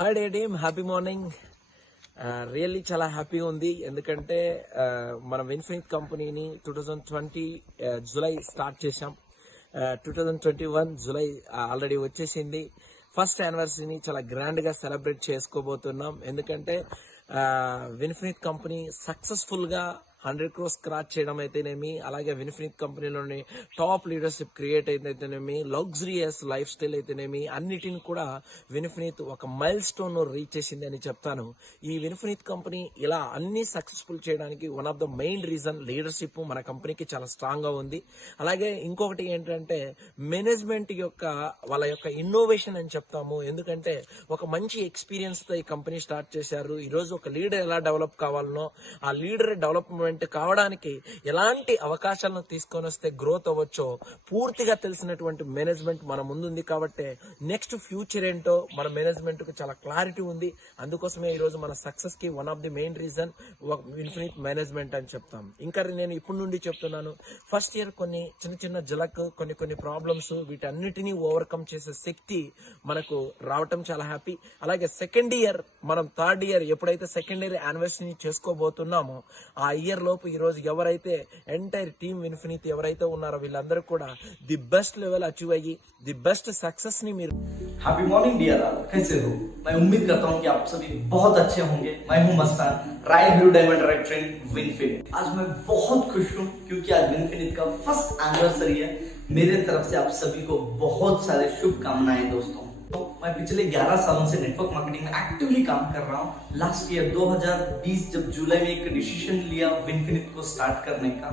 Hi day team, happy morning. Really చాలా హ్యాపీగా ఉంది. ఎందుకంటే మనం విన్ఫినిట్ కంపెనీని 2020 జూలై స్టార్ట్ చేశాం. 2021 జూలై ఆల్రెడీ వచ్చేసింది. ఫస్ట్ యానివర్సరీని చాలా గ్రాండ్ గా సెలబ్రేట్ చేసుకోబోతున్నాం. ఎందుకంటే విన్ఫినిట్ కంపెనీ సక్సెస్ఫుల్ గా 100 crores క్రాచ్ చేయడం అయితేనేమి, అలాగే విన్ఫినిట్ కంపెనీలోని టాప్ లీడర్షిప్ క్రియేట్ అయితేనేమి, లగ్జరియస్ లైఫ్ స్టైల్ అయితేనేమి, అన్నిటిని కూడా విన్ఫినిట్ ఒక మైల్ స్టోన్ రీచ్ చేసింది అని చెప్తాను. ఈ విన్ఫినిట్ కంపెనీ ఇలా అన్ని సక్సెస్ఫుల్ చేయడానికి one of the main reason leadership మన కంపెనీకి చాలా స్ట్రాంగ్ గా ఉంది. అలాగే ఇంకొకటి ఏంటంటే మేనేజ్మెంట్ యొక్క వాళ్ళ యొక్క ఇన్నోవేషన్ అని చెప్తాము. ఎందుకంటే ఒక మంచి ఎక్స్పీరియన్స్ తో ఈ కంపెనీ స్టార్ట్ చేశారు. ఈ రోజు ఒక లీడర్ ఎలా డెవలప్ కావాలనో, ఆ లీడర్ డెవలప్మెంట్ కావడానికి ఎలాంటి అవకాశాలను తీసుకొని వస్తే గ్రోత్ అవ్వచ్చో పూర్తిగా తెలిసినటువంటి మేనేజ్మెంట్ మన ముందుంది. కాబట్టి నెక్స్ట్ ఫ్యూచర్ ఏంటో మన మేనేజ్మెంట్ కు చాలా క్లారిటీ ఉంది. అందుకోసమే ఈ రోజు మన సక్సెస్ కి one of the main reason infinite management అని చెప్తాం. ఇంకా నేను ఇప్పటి నుండి చెప్తున్నాను, ఫస్ట్ ఇయర్ కొన్ని చిన్న జలక్, కొన్ని ప్రాబ్లమ్స్, వీటన్నిటినీ ఓవర్కమ్ చేసే శక్తి మనకు రావటం చాలా హ్యాపీ. అలాగే సెకండ్ ఇయర్, మనం థర్డ్ ఇయర్ ఎప్పుడైతే సెకండ్ ఇయర్ యానివర్సరీ చేసుకోబోతున్నామో ఆ ఇయర్ లోపు ఈ రోజు ఎవరైతే ఎంటైర్ టీమ్ ఇన్ఫినిటీ ఎవరైతే ఉన్నారో వీళ్ళందరూ కూడా ది బెస్ట్ లెవెల్ అచీవ్ అయ్యి ది బెస్ట్ सक्सेस नहीं मेरे। हैप्पी मॉर्निंग डियर ऑल, कैसे हो? मैं उम्मीद करता हूँ कि आप सभी बहुत अच्छे होंगे। मैं हूँ Mastan, ride blue diamond ride train Vinfinit. आज मैं बहुत खुश हूँ क्योंकि आज विनफिनिट का फर्स्ट एनिवर्सरी है। मेरे तरफ से आप सभी को बहुत सारे शुभकामनाएं दोस्तों। तो मैं पिछले 11 सालों से नेटवर्क मार्केटिंग में एक्टिवली काम कर रहा हूँ। लास्ट ईयर 2020 जब जुलाई में एक डिसीजन लिया विनफिनिट को स्टार्ट करने का,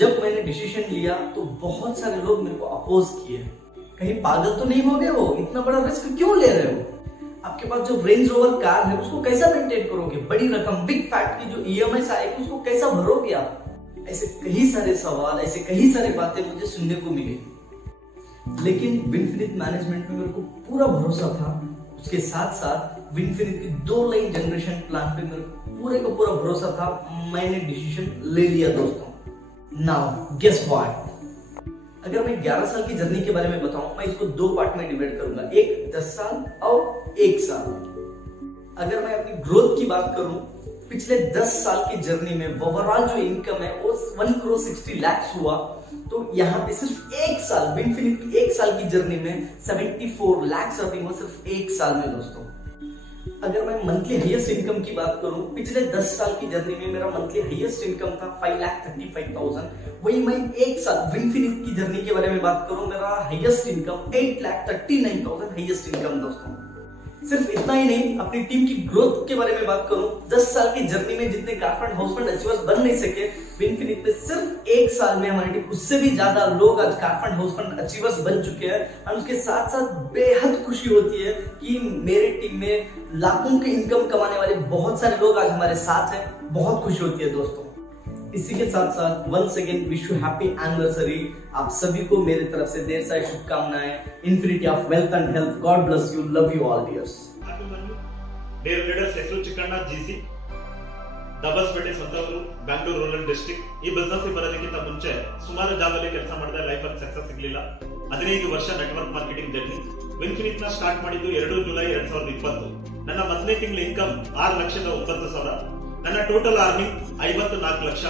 जब मैंने डिसीजन लिया तो बहुत सारे लोग मेरे को अपोज किए, कहीं पागल तो नहीं हो गए हो, इतना बड़ा रिस्क क्यों ले रहे हो? आपके पास जो रेंज रोवर कार है उसको कैसा मेंटेन करोगे? बड़ी रकम बिग फैट की जो ईएमआई आएगी उसको कैसा भरोगे आप? ऐसे कई सारे सवाल, ऐसे कई सारे बातें मुझे सुनने को मिले, लेकिन विनफिनिट मैनेजमेंट में मेरे को पूरा भरोसा था। उसके साथ साथ विनफिनिट की 2 लाइन जनरेशन प्लान पे मेरे पूरे का पूरा भरोसा था। मैंने डिसीजन ले लिया दोस्तों। नाउ गेस व्हाट, अगर मैं 11 साल की जर्नी के बारे में बताऊं, मैं इसको 2 पार्ट में डिवाइड करूंगा, एक 10 साल और 1 साल। अगर मैं अपनी ग्रोथ की बात करूं, पिछले 10 साल की जर्नी में ओवरऑल जो इनकम है वो 1 crore 60 lakhs हुआ। तो यहाँ पे सिर्फ 1 साल, विनफिनिट की 1 साल की जर्नी में 74 lakhs अर्निंग हुआ सिर्फ 1 साल में दोस्तों। अगर मैं मंथली हाईएस्ट इनकम की बात करूं, पिछले 10 साल की जर्नी में मेरा मंथली हाईएस्ट इनकम था 5,35,000। वही मैं 1 साल विनफिनिट की जर्नी के बारे में बात करूं, मेरा हाईएस्ट इनकम 8,39,000 हाईएस्ट इनकम दोस्तों। सिर्फ इतना ही नहीं, अपनी टीम की ग्रोथ के बारे में बात करूं, 10 साल की जर्नी में जितने कारफंड हाउसफंड अचीवर्स बन नहीं सके, विनफिनिट में सिर्फ 1 साल में हमारी टीम उससे भी ज्यादा लोग आज कारफंड हाउसफंड अचीवर्स बन चुके हैं। और उसके साथ साथ बेहद खुशी होती है कि मेरे टीम में लाखों की इनकम कमाने वाले बहुत सारे लोग आज हमारे साथ हैं। बहुत खुशी होती है दोस्तों। इसी के साथ साथ once again wish you happy anniversary. आप सभी को मेरे तरफ से ढेर सारी शुभकामनाएं। Infinity of wealth and health, God bless you, love you all dears. Dare leaders ಹೆಸರು ಚಿಕ್ಕಣ್ಣ ಜಿಸಿ, ದಬಸ್ಪೇಟೆ ಸ್ವಂತವರು, ಬ್ಯಾಂಗ್ಳೂರ್ ರೂರಲ್ ಡಿಸ್ಟ್ರಿಕ್ಟ್. ಈ ಬಿಸ್ನೆಸ್ ಬರೋದಕ್ಕಿಂತ ಮುಂಚೆ ಸುಮಾರು ಜಾಬ್ ಅಲ್ಲಿ ಕೆಲಸ ಮಾಡಿದ, ಲೈಫ್ ಅಲ್ಲಿ ಸಕ್ಸಸ್ ಸಿಗಲಿಲ್ಲ. 15 ವರ್ಷ ನೆಟ್ವರ್ಕ್ ಮಾರ್ಕೆಟಿಂಗ್ ಜರ್ನಿ. ವಿನ್ಫಿನಿಟ್ ನ ಸ್ಟಾರ್ಟ್ ಮಾಡಿದ್ದು 2 ಜುಲೈ 2020. ನನ್ನ ಮೊದಲನೇ ತಿಂಗಳ ಇನ್ಕಮ್ 6,09,000. ನನ್ನ ಟೋಟಲ್ ಅರ್ನಿಂಗ್ 54 ಲಕ್ಷ.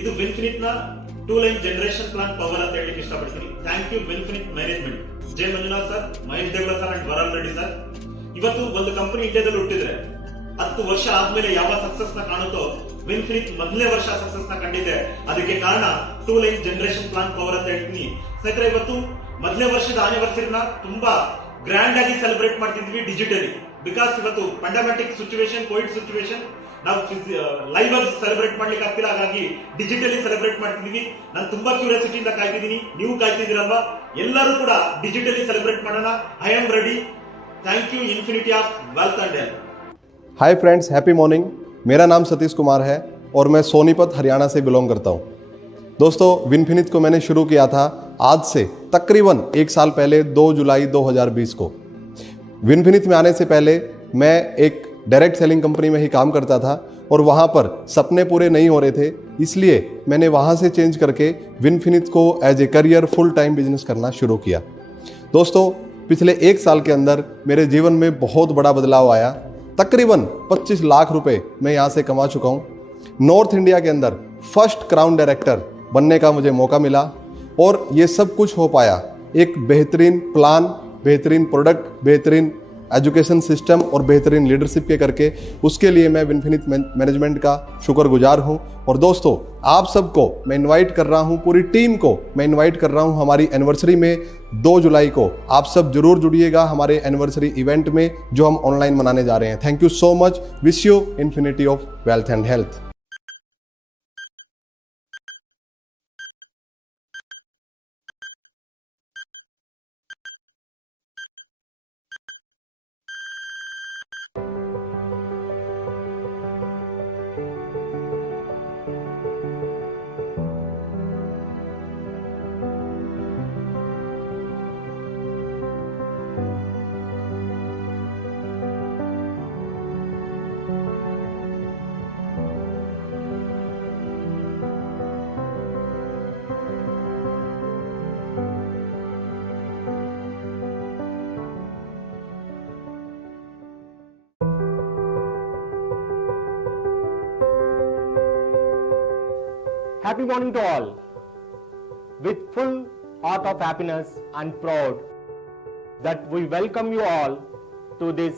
ಇದು ವಿನ್ಫಿನಿಟ್ ನ 2 ಲೈನ್ ಜನರೇಷನ್ ಪ್ಲಾನ್ ಪವರ್ ಅಂತ ಹೇಳಲಿಕ್ಕೆ ಇಷ್ಟಪಡ್ತೀನಿ. Thank you Vinfinit management, J Manjunath sir, Mahesh Devala sir and Varal Reddy sir. ಇವತ್ತು ಒಂದು ಕಂಪನಿ ಇಂಡಿಯಾದಲ್ಲಿ ಹುಟ್ಟಿದ್ರೆ 10 ವರ್ಷ ಆದ್ಮೇಲೆ ಯಾವ ಸಕ್ಸಸ್ ನ ಕಾಣುತ್ತೋ, ವಿನ್ಫಿನಿಟ್ ಮೊದಲನೇ ವರ್ಷ ಸಕ್ಸಸ್ ನ ಕಂಡಿದೆ. ಅದಕ್ಕೆ ಕಾರಣ 2 ಲೈನ್ ಜನರೇಷನ್ ಪ್ಲಾನ್ ಪವರ್ ಅಂತ ಹೇಳ್ತೀನಿ. ಸ್ನೇಹಿತರೆ, ಇವತ್ತು ಮೊದಲನೇ ವರ್ಷದ ಆನಿವರ್ಸರಿನ ತುಂಬಾ ಗ್ರ್ಯಾಂಡ್ ಆಗಿ ಸೆಲೆಬ್ರೇಟ್ ಮಾಡ್ತಿದ್ವಿ ಡಿಜಿಟಲಿ. ಬಿಕಾಸ್ ಇವತ್ತು ಪಂಡಮೆಟಿಕ್ ಸಿಚುವೇಶನ್, ಕೋವಿಡ್ ಸಿಚುವೇಶನ್, ನಾವು ಲೈವ್ ಆಗಿ ಸೆಲೆಬ್ರೇಟ್ ಮಾಡ್ಲಿಕ್ಕೆ ಆಗ್ತಿಲ್ಲ. ಹಾಗಾಗಿ ಡಿಜಿಟಲಿ ಸೆಲೆಬ್ರೇಟ್ ಮಾಡ್ತಿದೀವಿ. ನಾನು ತುಂಬಾ ಕ್ಯೂರಿಯಾಸಿಟಿಯಿಂದ ಕಾಯ್ತಿದ್ದೀನಿ, ನೀವು ಕಾಯ್ತಿದ್ದೀರಲ್ವಾ? ಎಲ್ಲರೂ ಕೂಡ ಡಿಜಿಟಲಿ ಸೆಲೆಬ್ರೇಟ್ ಮಾಡೋಣ. I am ready. Thank you infinity of wealth and health. Hi friends, happy morning. मेरा नाम सतीश कुमार है और मैं सोनीपत हरियाणा से बिलोंग करता हूँ। दोस्तों, विनफिनिट को मैंने शुरू किया था आज से तकरीबन 1 साल पहले 2 जुलाई 2020 को। विनफिनिट में आने से पहले मैं एक डायरेक्ट सेलिंग कंपनी में ही काम करता था और वहाँ पर सपने पूरे नहीं हो रहे थे, इसलिए मैंने वहाँ से चेंज करके विनफिनिट को as a career full time business करना शुरू किया। दोस्तों, पिछले एक साल के अंदर मेरे जीवन में बहुत बड़ा बदलाव आया। तकरीबन 25 लाख रुपए मैं यहाँ से कमा चुका हूँ। नॉर्थ इंडिया के अंदर फर्स्ट क्राउन डायरेक्टर बनने का मुझे मौका मिला और ये सब कुछ हो पाया एक बेहतरीन प्लान, बेहतरीन प्रोडक्ट, बेहतरीन एजुकेशन सिस्टम और बेहतरीन लीडरशिप के करके। उसके लिए मैं विनफिनिट मैनेजमेंट का शुक्रगुजार हूं। और दोस्तों, आप सबको मैं इनवाइट कर रहा हूं, पूरी टीम को मैं इनवाइट कर रहा हूं हमारी एनिवर्सरी में 2 जुलाई को। आप सब जरूर जुड़िएगा हमारे एनिवर्सरी इवेंट में जो हम ऑनलाइन मनाने जा रहे हैं। Thank you so much. Wish you infinity of wealth and health. Happy morning to all. With full heart of happiness and proud that we welcome you all to this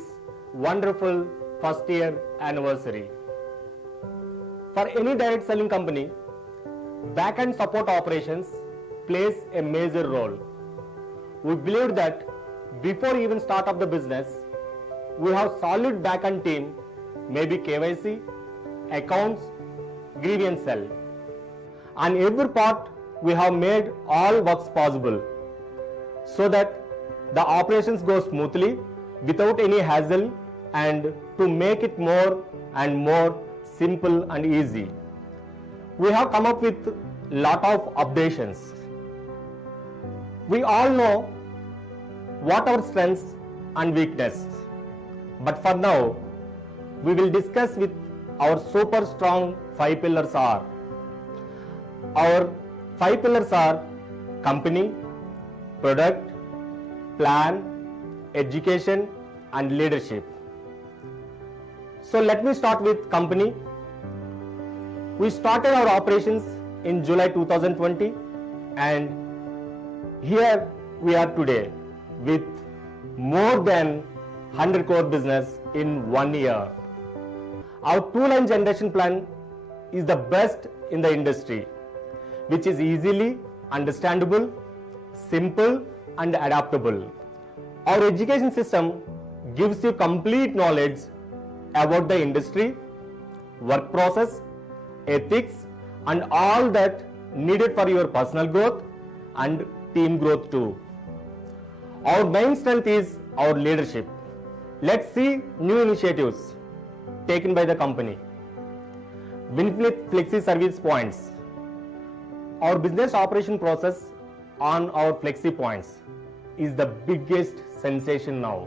wonderful first year anniversary. For any direct selling company, back end support operations plays a major role. We believe that before even start of the business, we have solid back end team, maybe KYC, accounts, grievance cell. On every part, we have made all works possible so that the operations go smoothly without any hassle and to make it more and more simple and easy. We have come up with lot of updations. We all know what our strengths and weaknesses, but for now, we will discuss with our super strong 5 pillars are. Our 5 pillars are company, product, plan, education and leadership. So let me start with company. We started our operations in July 2020 and here we are today with more than 100 crore business in 1 year. Our 2-line generation plan is the best in the industry, which is easily understandable, simple and adaptable. Our education system gives you complete knowledge about the industry, work process, ethics and all that needed for your personal growth and team growth too. Our main strength is our leadership. Let's see new initiatives taken by the company. Winfinite Flexi Service Points. Our business operation process on our Flexi Points is the biggest sensation now.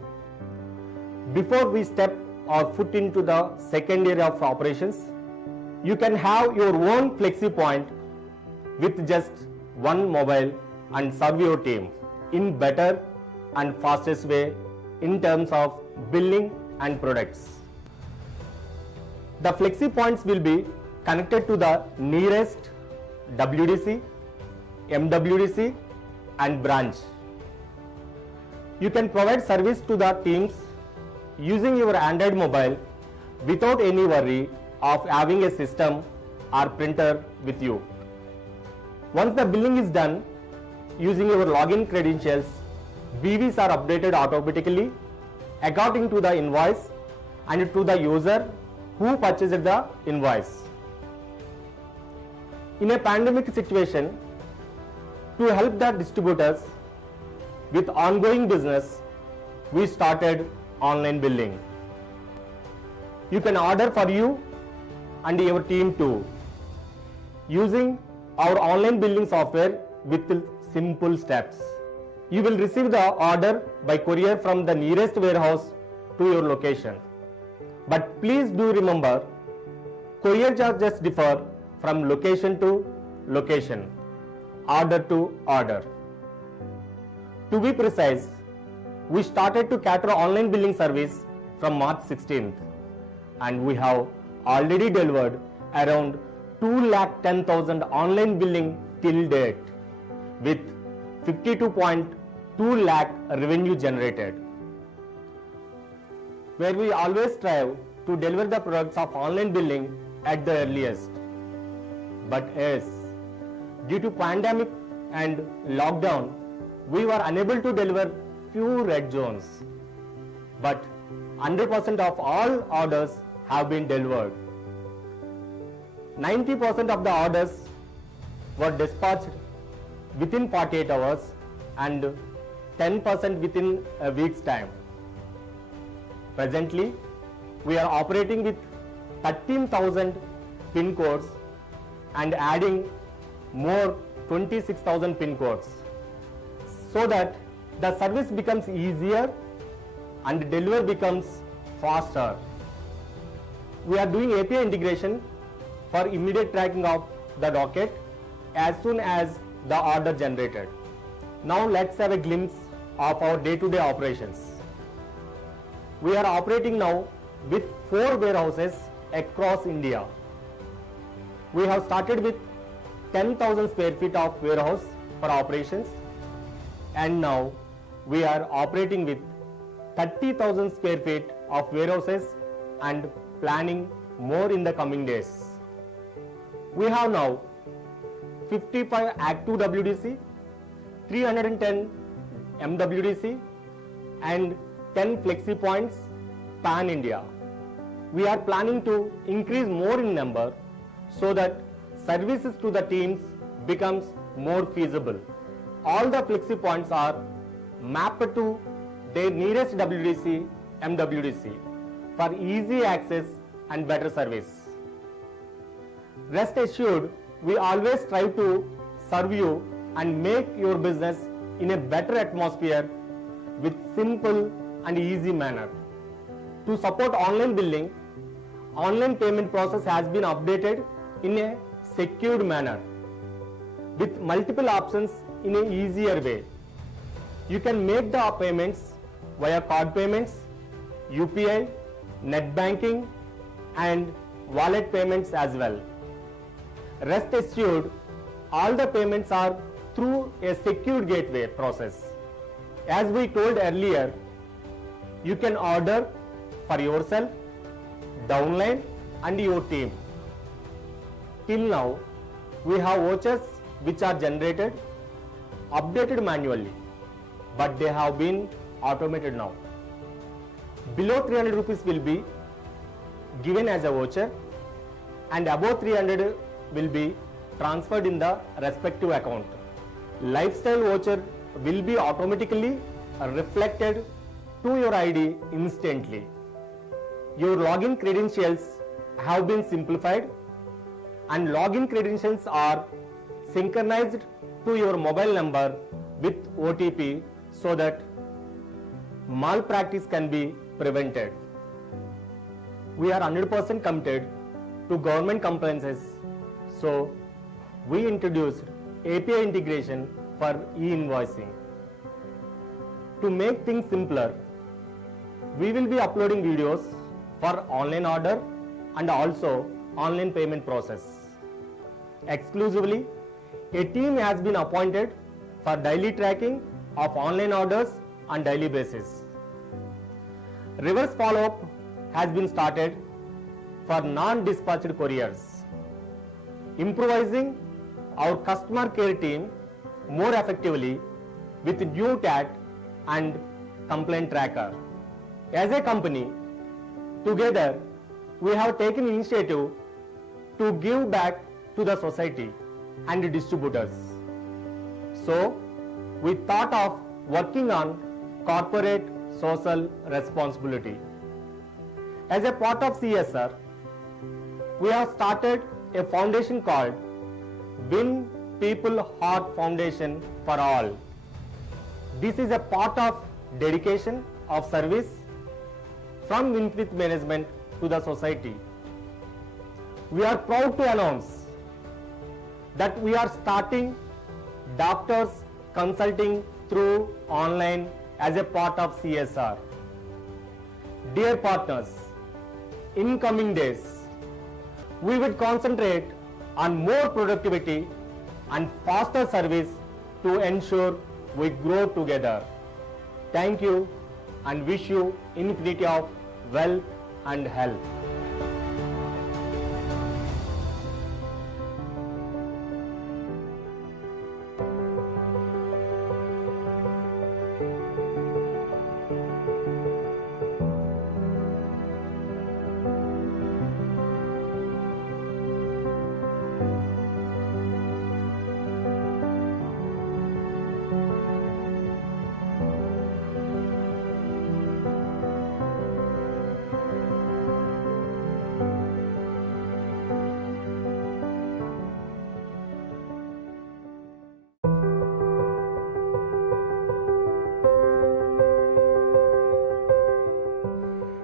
Before we step our foot into the second area of operations, you can have your own Flexi Point with just one mobile and serve your team in better and fastest way in terms of billing and products. The Flexi Points will be connected to the nearest WDC, MWDC and branch. You can provide service to the teams using your Android mobile without any worry of having a system or printer with you. Once the billing is done, using your login credentials, BVs are updated automatically according to the invoice and to the user who purchased the invoice. In a pandemic situation, to help the distributors with ongoing business, we started online billing. You can order for you and your team too, using our online billing software with simple steps. You will receive the order by courier from the nearest warehouse to your location. But please do remember, courier charges differ from location to location, order to order. To be precise, we started to cater online billing service from March 16th, and we have already delivered around 210,000 online billing till date with 52.2 lakh revenue generated. Where we always strive to deliver the products of online billing at the earliest. But yes, due to pandemic and lockdown, we were unable to deliver few red zones. But 100% of all orders have been delivered. 90% of the orders were dispatched within 48 hours and 10% within a week's time. Presently, we are operating with 13,000 PIN codes and adding more 26,000 PIN codes so that the service becomes easier and delivery becomes faster. We are doing API integration for immediate tracking of the docket as soon as the order generated. Now let's have a glimpse of our day-to-day operations. We are operating now with 4 warehouses across India. We have started with 10,000 square feet of warehouse for operations, and now we are operating with 30,000 square feet of warehouses and planning more in the coming days. We have now 55 active WDC, 310 MWDC and 10 flexi points pan India. We are planning to increase more in number so that services to the teams becomes more feasible. All the flexi points are mapped to their nearest WDC, MWDC for easy access and better service. Rest assured, we always strive to serve you and make your business in a better atmosphere with simple and easy manner. To support online billing, online payment process has been updated in a secured manner with multiple options in an easier way. You can make the payments via card payments, UPI, net banking and wallet payments as well. Rest assured, all the payments are through a secured gateway process. As we told earlier, you can order for yourself, downline and your team. Till now, we have vouchers which are generated, updated manually, but they have been automated now. Below 300 rupees will be given as a voucher and above 300 will be transferred in the respective account. Lifestyle voucher will be automatically reflected to your ID instantly. Your login credentials have been simplified and login credentials are synchronized to your mobile number with OTP so that malpractice can be prevented. We are 100% committed to government compliances, so we introduced API integration for e-invoicing. To make things simpler, we will be uploading videos for online order and also online payment process. Exclusively, a team has been appointed for daily tracking of online orders on daily basis. Reverse follow-up has been started for non-dispatched couriers, improvising our customer care team more effectively with new TAT and complaint tracker. As a company, together we have taken initiative to give back to the society and distributors. So, we thought of working on corporate social responsibility. As a part of CSR, we have started a foundation called Win People Heart Foundation for All. This is a part of dedication of service from Winfrith management to the society. We are proud to announce that we are starting doctors consulting through online as a part of CSR. Dear partners, in coming days, we will concentrate on more productivity and faster service to ensure we grow together. Thank you and wish you infinity of wealth and health.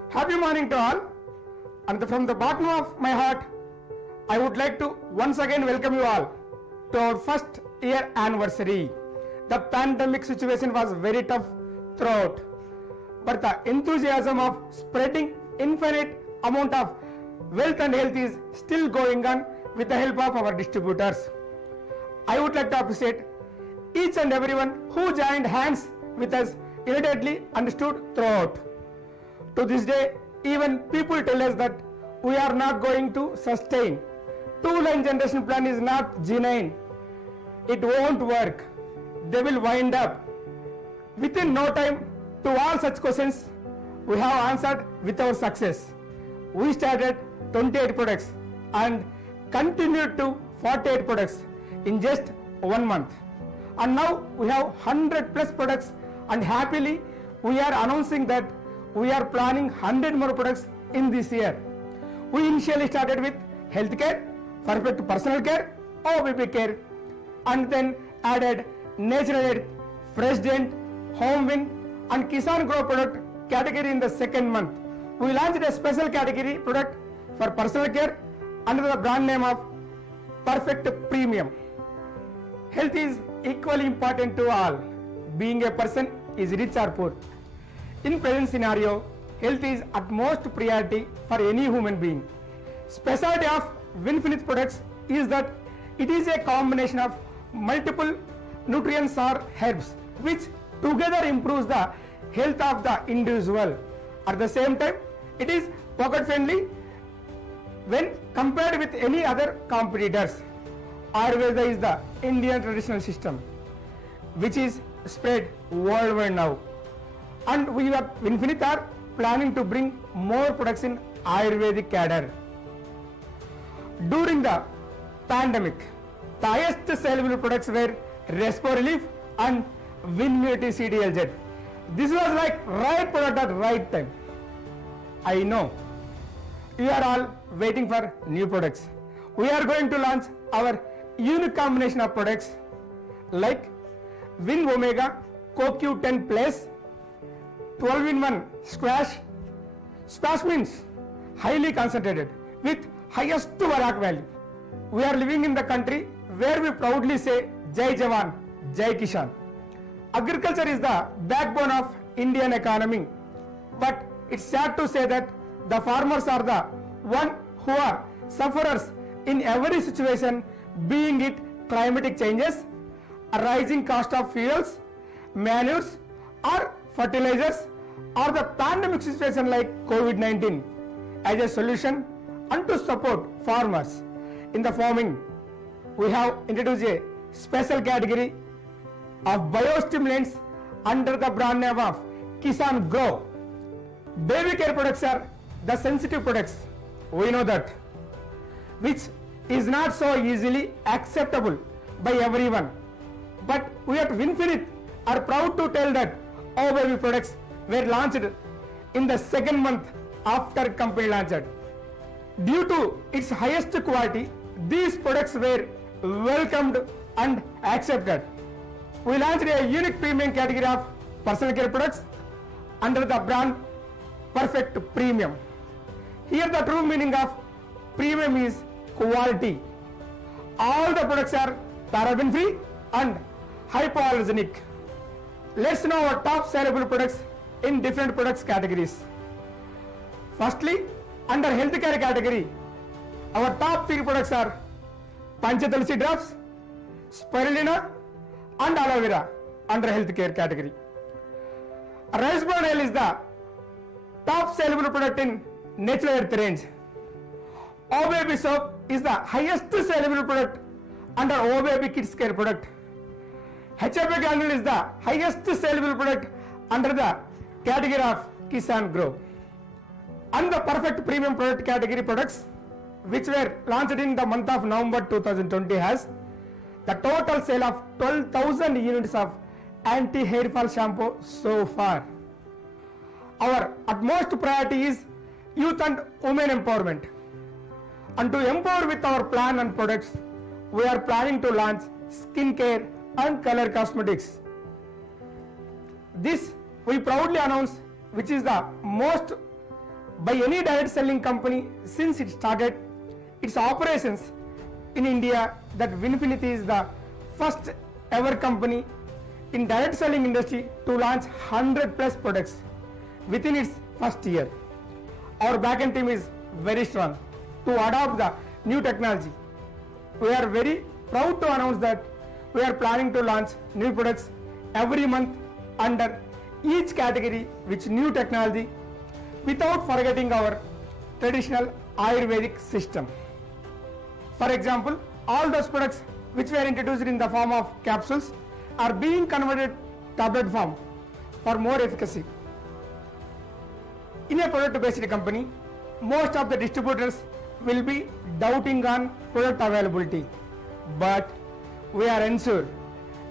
Happy morning to all, and from the bottom of my heart, I would like to once again welcome you all to our first year anniversary. The pandemic situation was very tough throughout, but the enthusiasm of spreading infinite amount of wealth and health is still going on with the help of our distributors. I would like to appreciate each and everyone who joined hands with us immediately understood throughout. To this day, even people tell us that we are not going to sustain. Two-line generation plan is not genuine. It won't work. They will wind up. Within no time, to all such questions, we have answered with our success. We started 28 products and continued to 48 products in just 1 month. And now we have 100 plus products, and happily we are announcing that we are planning 100 more products in this year. We initially started with healthcare, perfect personal care, OBP care, and then added Natural Health, Fresh Dent, Home Win, and Kisan Grow product category in the second month. We launched a special category product for personal care under the brand name of Perfect Premium. Health is equally important to all, being a person is rich or poor. In present scenario, health is utmost priority for any human being. Specialty of Winfinite products is that it is a combination of multiple nutrients or herbs which together improves the health of the individual. At the same time, it is pocket friendly when compared with any other competitors. Ayurveda is the Indian traditional system which is spread worldwide now. And we at Winfinite are planning to bring more products in Ayurvedic cadre. During the pandemic, the highest sellable products were Respo Relief and Winmunity CDLZ. This was like right product at right time. I know you are all waiting for new products. We are going to launch our unique combination of products like Win Omega CoQ10 Plus, 12-in-1 Squash. Squash means highly concentrated with highest Varak value. We are living in the country where we proudly say Jai Jawan, Jai Kishan. Agriculture is the backbone of Indian economy, but it's sad to say that the farmers are the one who are sufferers in every situation, being it climatic changes, a rising cost of fuels, manures or fertilizers, or the pandemic situation like COVID-19. As a solution and to support farmers in the farming, we have introduced a special category of biostimulants under the brand name of Kisan Grow. Baby care products are the sensitive products, we know that, which is not so easily acceptable by everyone. But we at Winfinite are proud to tell that our baby products were launched in the second month after company launched. Due to its highest quality, these products were welcomed and accepted. We launched a unique premium category of personal care products under the brand Perfect Premium. Here the true meaning of premium is quality. All the products are paraben free and hypoallergenic. let's know our top sellable products in different products categories. Firstly, under healthcare category, our top 3 products are Panchatulsi drops, Spirulina and aloe vera under healthcare category. Rice bran oil is the top sellable product in natural earth range. O Baby soap is the highest sellable product under O Baby kids care product. HFA granule is the highest sellable product under the category of Kisan Grow. And the perfect premium product category products which were launched in the month of November 2020 has the total sale of 12,000 units of anti-hair fall shampoo so far. Our utmost priority is youth and women empowerment. And to empower with our plan and products, we are planning to launch skincare and color cosmetics. This we proudly announce, which is the most by any direct selling company since it started its operations in India, that Winfinity is the first ever company in direct selling industry to launch 100 plus products within its first year. Our backend team is very strong to adopt the new technology. We are very proud to announce that we are planning to launch new products every month under each category with new technology without forgetting our traditional Ayurvedic system. For example, all those products which were introduced in the form of capsules are being converted tablet form for more efficacy. In a product based company, most of the distributors will be doubting on product availability, but we are ensured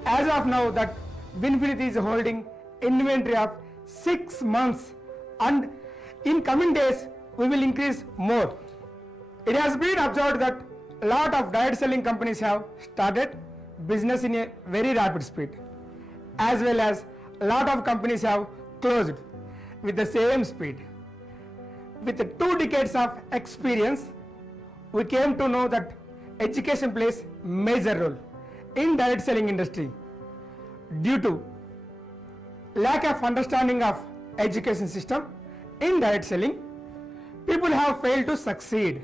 as of now that Winfinity is holding inventory of 6 months, and in coming days we will increase more. It has been observed that a lot of direct selling companies have started business in a very rapid speed, as well as a lot of companies have closed with the same speed. With 2 decades of experience, we came to know that education plays major role in direct selling industry. Due to lack of understanding of education system in direct selling, people have failed to succeed.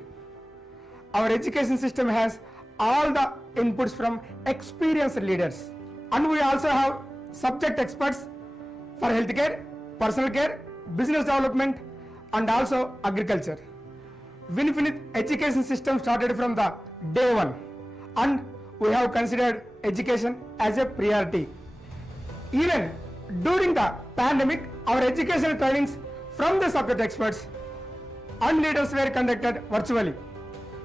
Our education system has all the inputs from experienced leaders, and we also have subject experts for healthcare, personal care, business development and also agriculture. Winfinity education system started from the day one, and we have considered education as a priority. Even during the pandemic, our educational trainings from the subject experts and leaders were conducted virtually.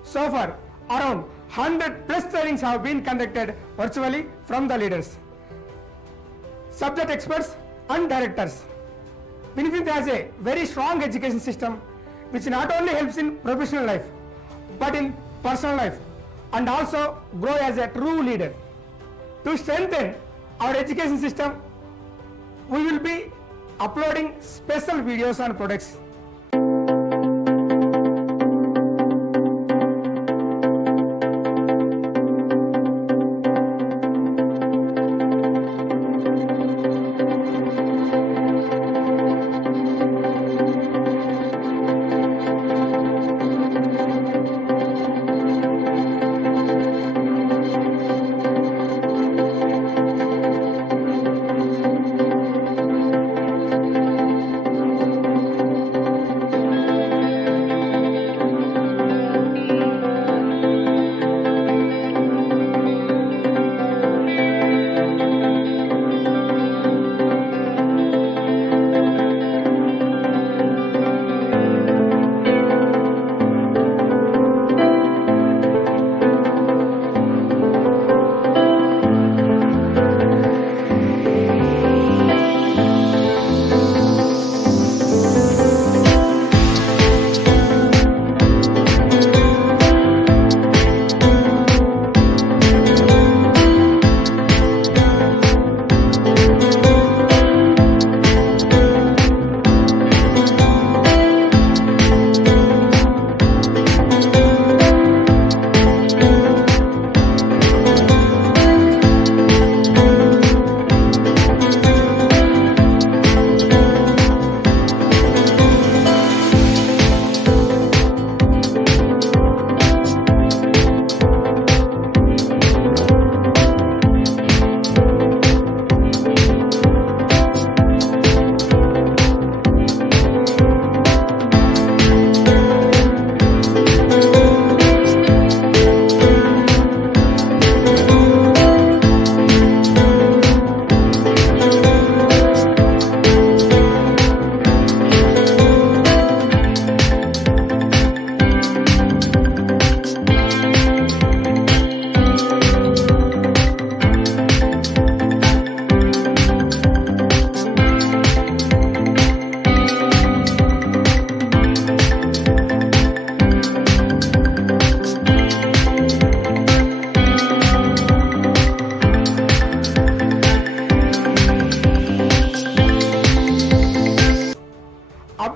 So far, around 100 plus trainings have been conducted virtually from the leaders, subject experts and directors. Winfinity has a very strong education system which not only helps in professional life but in personal life, and also grow as a true leader. To strengthen our education system, we will be uploading special videos on products.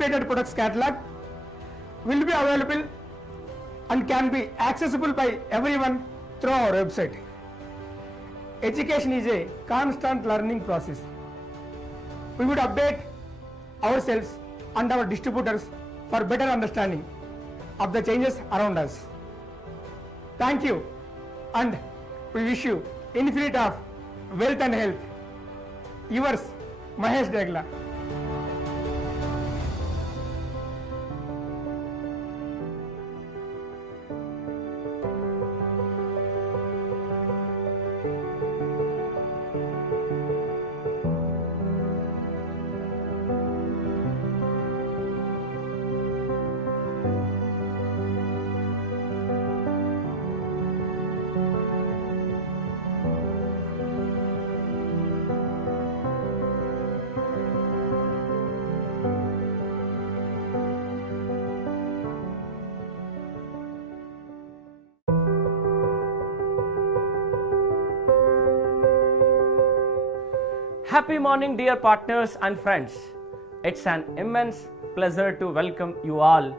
updated products catalog will be available and can be accessible by everyone through our website. Education is a constant learning process. We would update ourselves and our distributors for better understanding of the changes around us. Thank you, and we wish you infinite of wealth and health. Yours, Mahesh Degla. Happy morning, dear partners and friends. It's an immense pleasure to welcome you all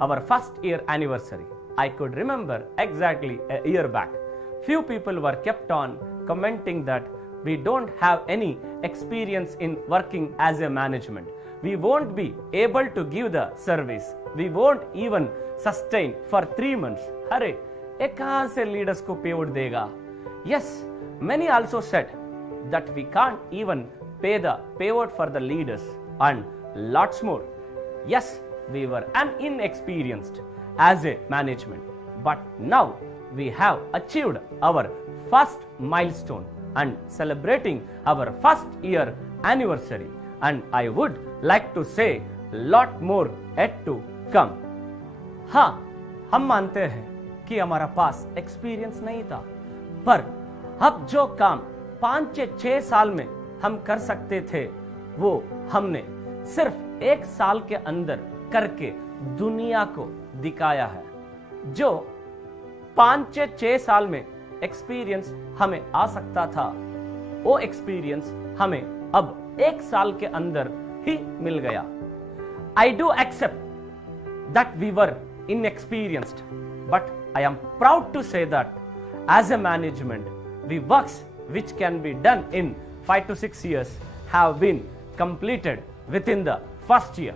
our first year anniversary. I could remember exactly a year back. Few people were kept on commenting that we don't have any experience in working as a management. We won't be able to give the service. We won't even sustain for 3 months. Hare, ye kahan se leaders ko payout dega? Yes, many also said that we can't even pay the payout for the leaders and lots more. Yes, we were inexperienced as a management, but now we have achieved our first milestone and celebrating our first year anniversary, and I would like to say lot more yet to come. हाँ, हम मानते हैं कि हमारा पास experience नहीं था, पर अब जो काम 5 से 6 साल में हम कर सकते थे वो हमने सिर्फ 1 साल के अंदर करके दुनिया को दिखाया है। जो 5 से 6 साल में एक्सपीरियंस हमें आ सकता था, वो एक्सपीरियंस हमें अब 1 साल के अंदर ही मिल गया। I do accept that we were inexperienced, but I am proud to say that as a management, the works which can be done in 5 to 6 years have been completed within the first year.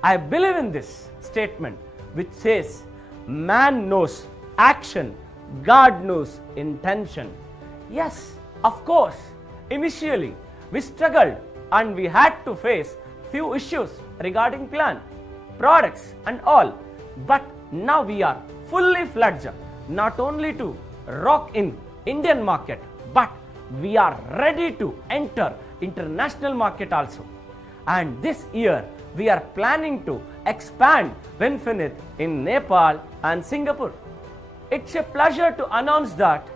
I believe in this statement which says, man knows action, God knows intention. Yes, of course, initially we struggled and we had to face few issues regarding plan, products and all, but now we are fully fledged not only to rock in Indian market, but we are ready to enter international market also. And this year we are planning to expand Winfinite in Nepal and Singapore. It's a pleasure to announce that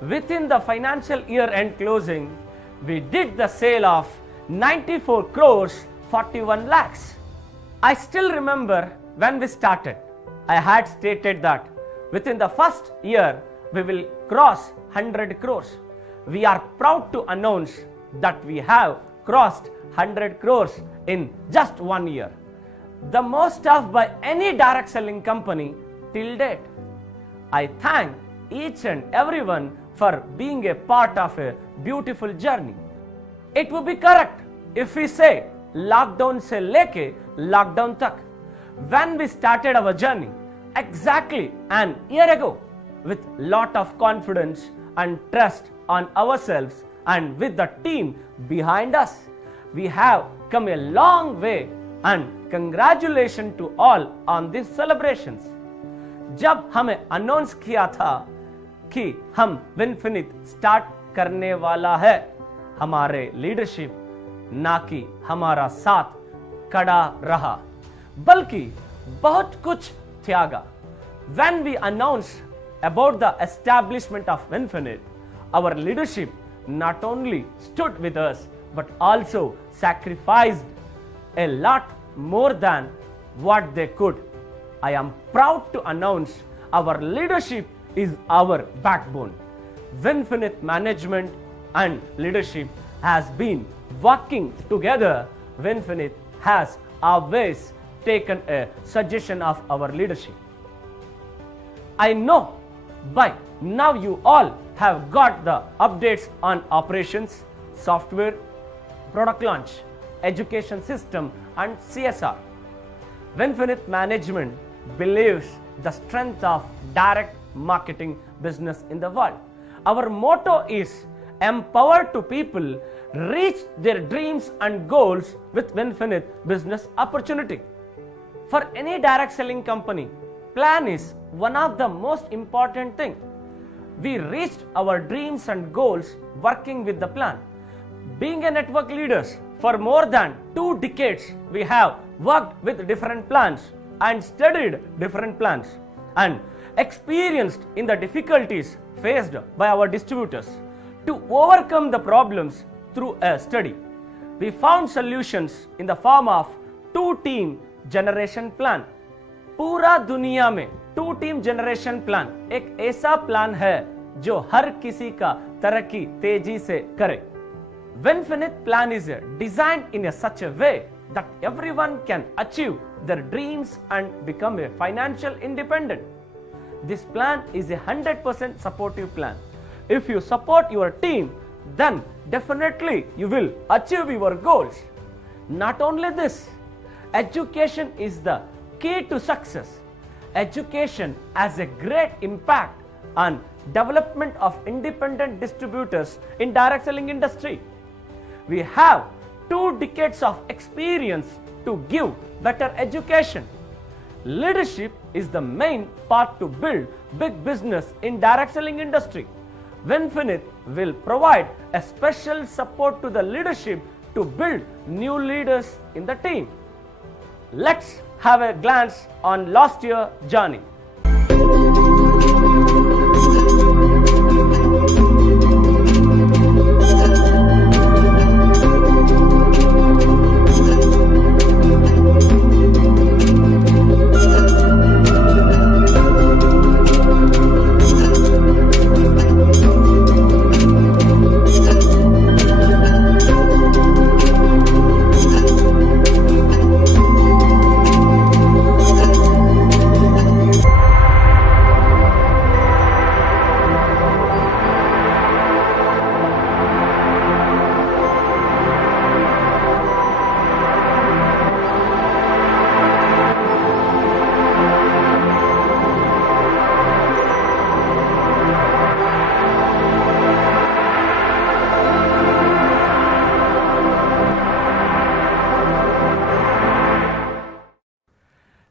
within the financial year end closing, we did the sale of 94 crores 41 lakhs. I still remember when we started, I had stated that within the first year we will cross 100 crores. We are proud to announce that we have crossed 100 crores in just 1 year. The most of by any direct selling company till date. I thank each and everyone for being a part of a beautiful journey. It would be correct if we say lockdown se leke lockdown tak. When we started our journey exactly an year ago with lot of confidence and trust on ourselves and with the team behind us, we have come a long way and congratulations to all on these celebrations. जब हमें announce किया था कि हम विनफिनिट start करने वाला है, हमारे लीडरशिप ना कि हमारा साथ खड़ा रहा बल्कि बहुत कुछ त्यागा. When we announced about the establishment of Winfinite, our leadership not only stood with us but also sacrificed a lot more than what they could. I am proud to announce our leadership is our backbone. Winfinite management and leadership has been working together. Winfinite has always taken a suggestion of our leadership. I know by now you all have got the updates on operations, software, product launch, education system and CSR. Winfinite management believes the strength of direct marketing business in the world. Our motto is empower to people reach their dreams and goals with Winfinite business opportunity. For any direct selling company, plan is one of the most important thing. We reached our dreams and goals working with the plan. Being a network leaders for more than 2 decades, we have worked with different plans and studied different plans and experienced in the difficulties faced by our distributors. To overcome the problems through a study, we found solutions in the form of 2-team generation plan. पूरा दुनिया में 2-team generation plan एक ऐसा plan है जो हर किसी का तरक्की तेजी से करे. Winfinite plan is designed in such a way that everyone can achieve their dreams and become a financial independent. This plan is a 100% supportive plan. If you support your team, then definitely you will achieve your goals. Not only this, education is the key to success. Education has a great impact on development of independent distributors in direct selling industry. We have 2 decades of experience to give better education. Leadership is the main part to build big business in direct selling industry. Winfinite will provide a special support to the leadership to build new leaders in the team. Let's have a glance on last year's journey.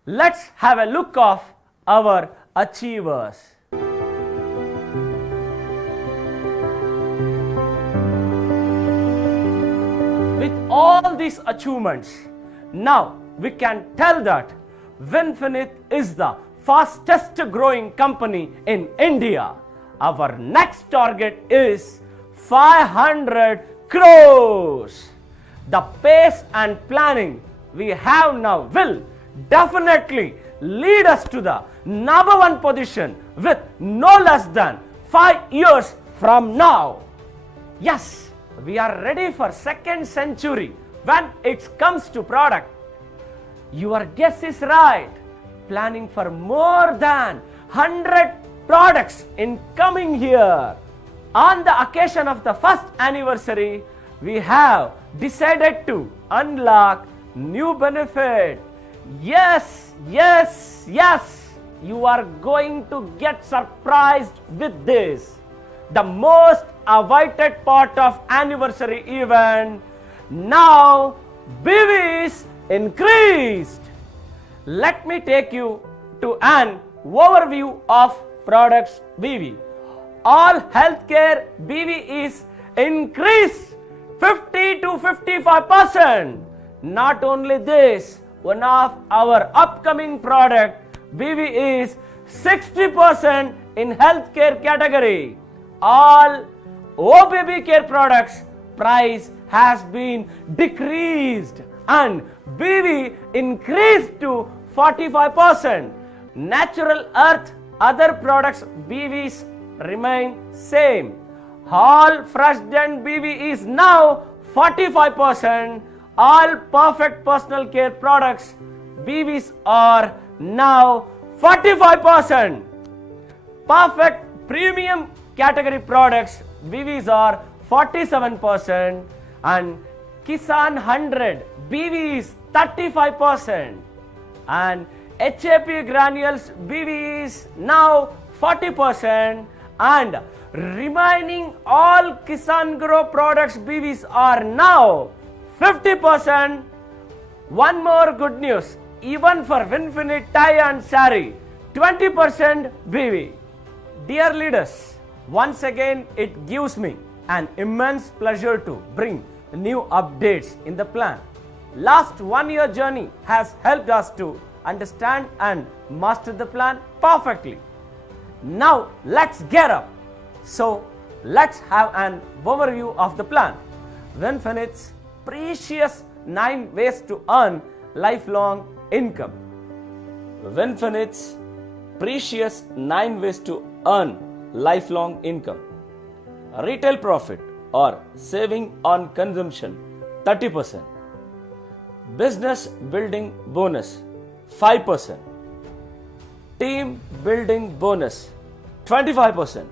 Let's have a look of our achievers. With all these achievements, now we can tell that Winfinite is the fastest growing company in India. Our next target is 500 crores. The pace and planning we have now will definitely lead us to the number 1 position with no less than 5 years from now. Yes, we are ready for 2nd century when it comes to product. Your guess is right. Planning for more than 100 products in coming year. On the occasion of the 1st anniversary, we have decided to unlock new benefit. Yes, yes, yes, you are going to get surprised with this. The most awaited part of anniversary event. Now, BV is increased. Let me take you to an overview of products BV. All healthcare BV is increased 50 to 55%. Not only this, one of our upcoming product BV is 60% in healthcare category. All OBB care products price has been decreased and BV increased to 45%. Natural earth other products BVs remain same. All fresh dent BV is now 45%. All perfect personal care products BVs are now 45%. Perfect premium category products BVs are 47%, and Kisan 100 BVs 35%, and HAP granules BVs now 40%, and remaining all Kisan Grow products BVs are now 50%. One more good news, even for Winfinite tie and sari, 20% BV. Dear leaders, once again it gives me an immense pleasure to bring new updates in the plan. Last 1 year journey has helped us to understand and master the plan perfectly. Now let's get up. So let's have an overview of the plan. Winfinite's precious 9 ways to earn lifelong income. Winfinite's precious 9 ways to earn lifelong income. Retail profit or saving on consumption 30%. Business building bonus 5%. Team building bonus 25%.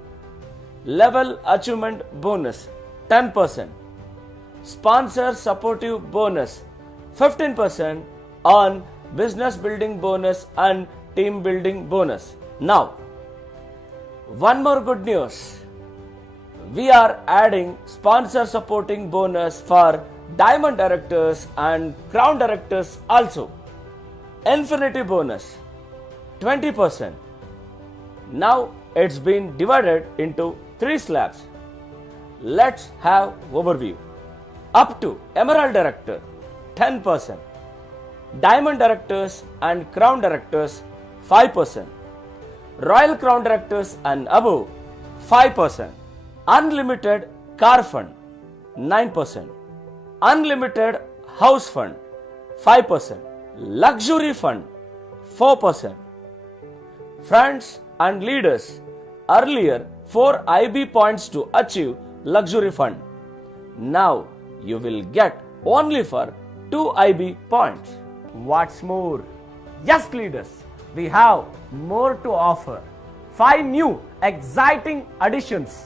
Level achievement bonus 10%. Sponsor supportive bonus 15% on business building bonus and team building bonus. Now, one more good news. We are adding sponsor supporting bonus for diamond directors and crown directors also. Infinity bonus 20%. Now it's been divided into 3 slabs. Let's have overview. Up to Emerald Director 10%. Diamond Directors and Crown Directors 5%. Royal Crown Directors and above 5%. Unlimited Car Fund 9%. Unlimited House Fund 5%. Luxury Fund 4%. Friends and leaders, earlier 4 IB points to achieve Luxury Fund. Now you will get only for 2 IB points. What's more? Yes, leaders, we have more to offer. 5 new exciting additions.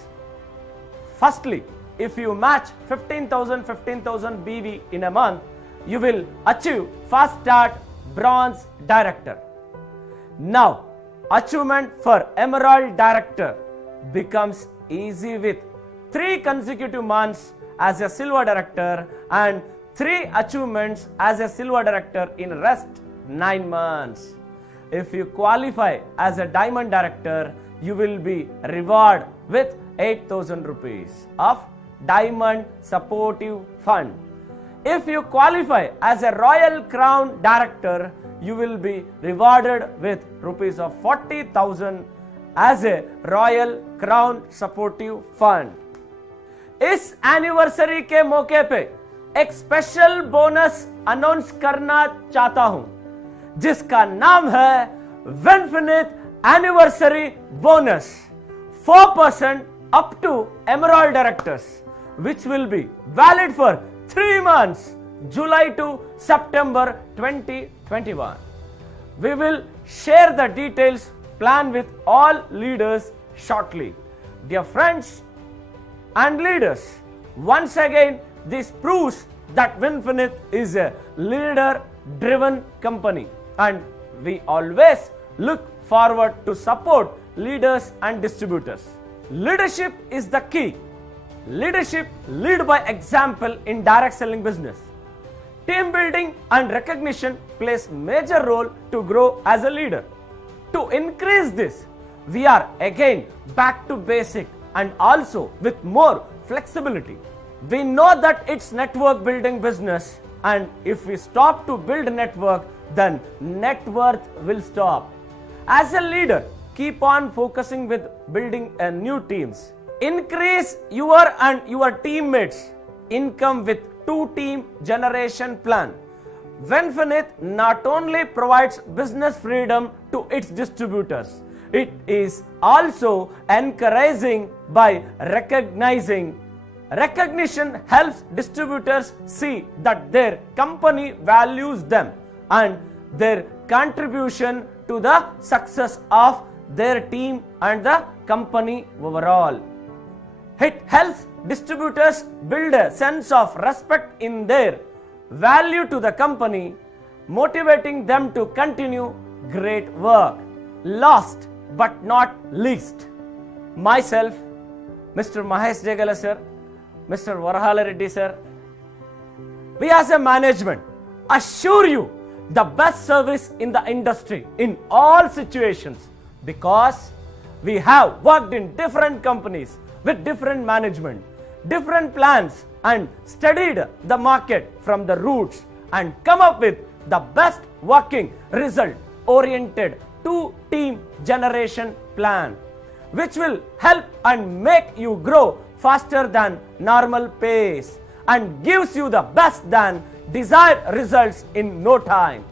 Firstly, if you match 15,000 BV in a month, you will achieve Fast Start Bronze Director. Now, achievement for Emerald Director becomes easy with 3 consecutive months as a Silver Director and 3 achievements as a Silver Director in rest 9 months. If you qualify as a Diamond Director, you will be rewarded with 8,000 rupees of Diamond Supportive Fund. If you qualify as a Royal Crown Director, you will be rewarded with rupees of 40,000 as a Royal Crown Supportive Fund. इस anniversary के मौके पे एक special bonus announce करना चाहता हूं, जिसका नाम है विनफिनिट anniversary bonus 4% up to Emerald Directors, which will be valid for 3 months, July to September 2021. We will share the details plan with all leaders shortly. Dear friends and leaders, once again this proves that Winfinite is a leader driven company, and we always look forward to support leaders and distributors. Leadership is the key. Leadership lead by example in direct selling business. Team building and recognition plays major role to grow as a leader. To increase this, we are again back to basic and also with more flexibility. We know that it's network building business, and if we stop to build network, then net worth will stop. As a leader, keep on focusing with building new teams. Increase your and your teammates' income with 2-team generation plan. Winfinite not only provides business freedom to its distributors, it is also encouraging by recognizing. Recognition helps distributors see that their company values them, and their contribution to the success of their team and the company overall. It helps distributors build a sense of respect in their value to the company, motivating them to continue great work. Last but not least, myself, Mr. Mahesh Jegala sir, Mr. Varahala Reddy sir, we as a management assure you the best service in the industry in all situations, because we have worked in different companies with different management, different plans, and studied the market from the roots and come up with the best working result oriented two-team generation plan, which will help and make you grow faster than normal pace and gives you the best than desired results in no time.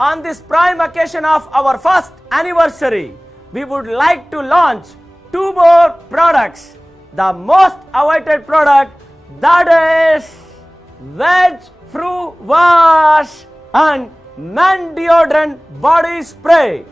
On this prime occasion of our first anniversary, we would like to launch 2 more products. The most awaited product, that is Veg Fruit Wash and Men Deodorant Body Spray.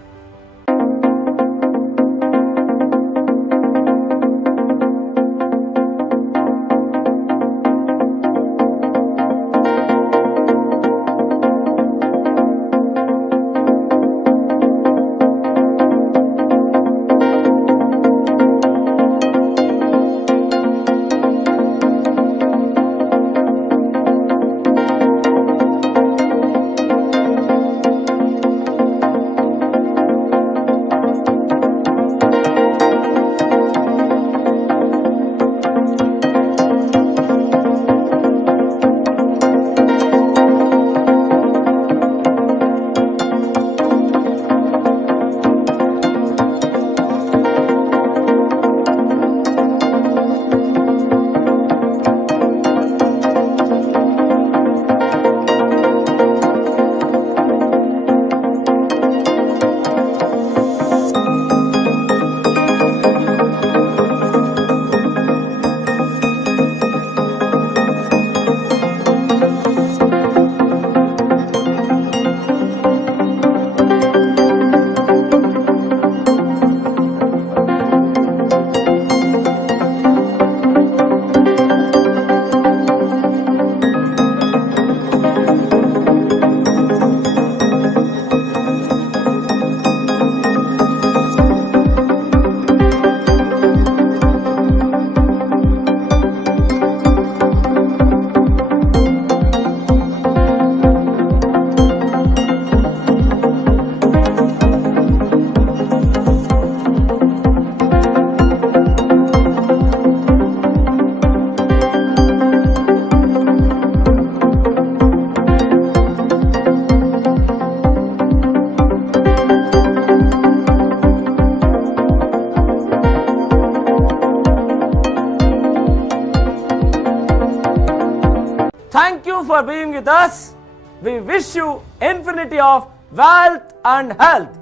Thank you for being with us. We wish you infinity of wealth and health.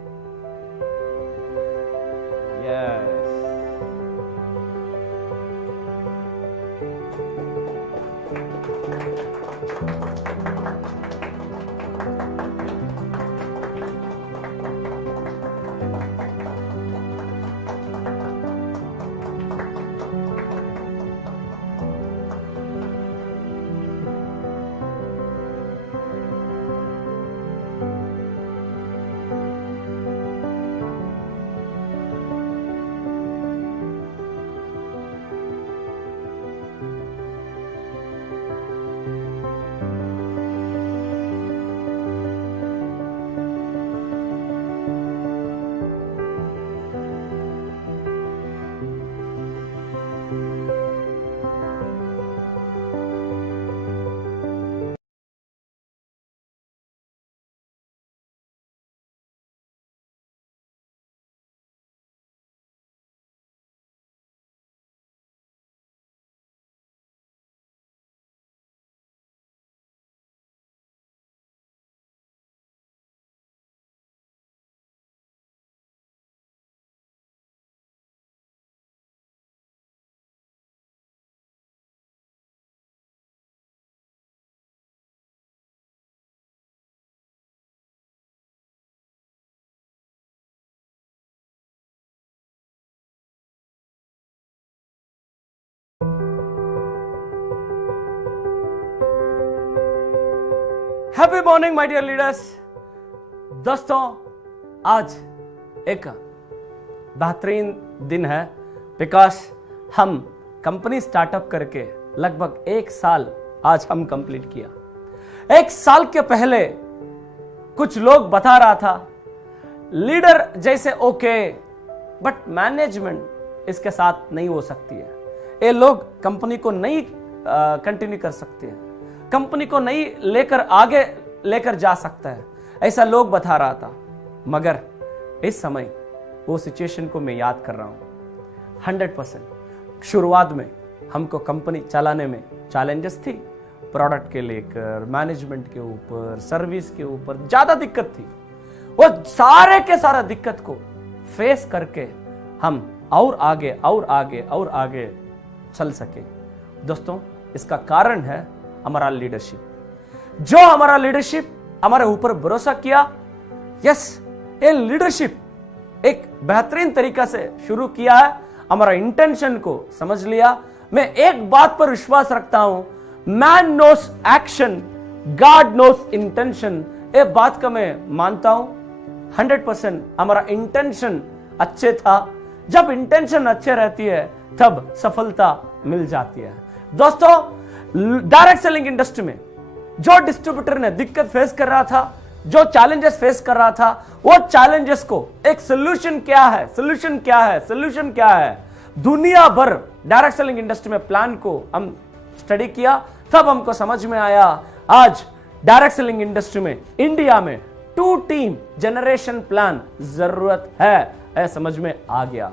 Yes. Happy morning my dear leaders. दोस्तों, आज एक बेहतरीन दिन है because हम company startup करके लगभग 1 साल आज हम कंप्लीट किया। 1 साल के पहले कुछ लोग बता रहा था लीडर जैसे ओके, बट मैनेजमेंट इसके साथ नहीं हो सकती है। ये लोग कंपनी को नहीं कंटिन्यू कर सकते हैं, कंपनी को नहीं लेकर आगे लेकर जा सकता है, ऐसा लोग बता रहा था। मगर इस समय वो सिचुएशन को मैं याद कर रहा हूं। 100% शुरुआत में हमको कंपनी चलाने में चैलेंजेस थी, प्रोडक्ट के लेकर, मैनेजमेंट के ऊपर, सर्विस के ऊपर ज्यादा दिक्कत थी। वो सारे के सारा दिक्कत को फेस करके हम और आगे चल सके। दोस्तों, इसका कारण है हमारा लीडरशिप। जो हमारा लीडरशिप हमारे ऊपर भरोसा किया, यस, ये लीडरशिप एक बेहतरीन तरीका से शुरू किया है। हमारा इंटेंशन को समझ लिया। मैं एक बात पर विश्वास रखता हूं, man knows action, God knows intention. ये बात का मैं मानता हूं। 100% हमारा इंटेंशन अच्छे था। जब इंटेंशन अच्छे रहती है तब सफलता मिल जाती है। दोस्तों, डायरेक्ट सेलिंग इंडस्ट्री में जो डिस्ट्रीब्यूटर ने दिक्कत फेस कर रहा था, जो चैलेंजेस फेस कर रहा था, वो चैलेंजेस को एक सोल्यूशन क्या है दुनिया भर डायरेक्ट सेलिंग इंडस्ट्री में प्लान को हम स्टडी किया, तब हमको समझ में आया आज डायरेक्ट सेलिंग इंडस्ट्री में इंडिया में 2 टीम जनरेशन प्लान जरूरत है। ऐसा समझ में आ गया।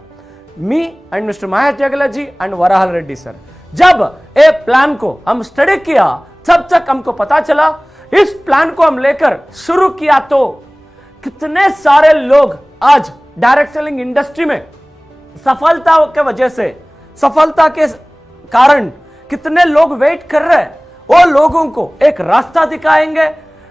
मी एंड मिस्टर महेश जगला जी एंड वराहल रेड्डी सर, जब ए प्लान को हम स्टडी किया तब तक हमको पता चला, इस प्लान को हम लेकर शुरू किया तो कितने सारे लोग आज डायरेक्ट सेलिंग इंडस्ट्री में सफलता के वजह से, सफलता के कारण कितने लोग वेट कर रहे हैं। वो लोगों को एक रास्ता दिखाएंगे।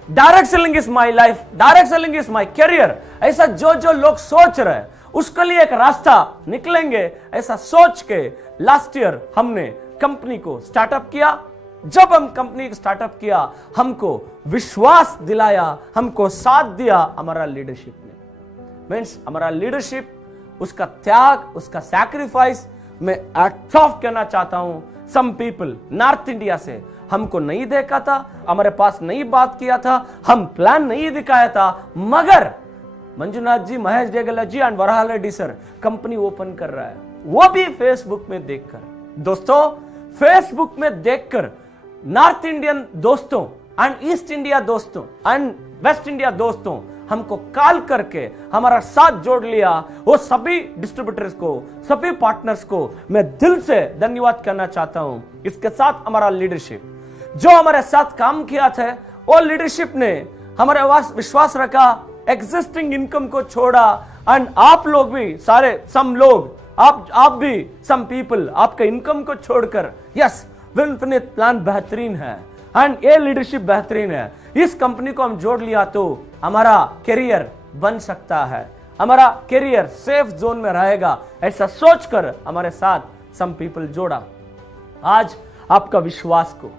Direct selling is my life, direct selling is my career, ऐसा जो लोग सोच रहे हैं उसके लिए एक रास्ता निकलेंगे, ऐसा सोच के लास्ट ईयर हमने कंपनी को स्टार्टअप किया। जब हम कंपनी को स्टार्टअप किया, हमको विश्वास दिलाया, हमको साथ दिया हमारा लीडरशिप ने। मीन्स हमारा लीडरशिप, उसका त्याग, उसका सैक्रिफाइस मैं एक्ट ऑफ कहना चाहता हूं। सम पीपल नॉर्थ इंडिया से हमको नहीं देखा था, हमारे पास नहीं बात किया था, हम प्लान नहीं दिखाया था, मगर Manjunath ji, Mahesh Degala ji and Varahal Reddy sir company open कर रहा है, वो भी फेसबुक में देखकर। दोस्तों, फेसबुक में देखकर नॉर्थ इंडियन दोस्तों एंड ईस्ट इंडिया दोस्तों एंड वेस्ट इंडिया दोस्तों हमको कॉल करके हमारा साथ जोड़ लिया। वो सभी डिस्ट्रीब्यूटर्स को, सभी पार्टनर्स को मैं दिल से धन्यवाद करना चाहता हूं। इसके साथ हमारा लीडरशिप जो हमारे साथ काम किया था, वो लीडरशिप ने हमारे विश्वास रखा, एग्जिस्टिंग इनकम को छोड़ा। एंड आप लोग भी सारे, सम लोग, आप भी, सम पीपल आपके इनकम को छोड़कर, यस, विनफिनिट प्लान बेहतरीन है एंड ये लीडरशिप बेहतरीन है, इस कंपनी को हम जोड़ लिया तो हमारा करियर बन सकता है, हमारा करियर सेफ जोन में रहेगा, ऐसा सोचकर हमारे साथ सम पीपल जोड़ा। आज आपका विश्वास को,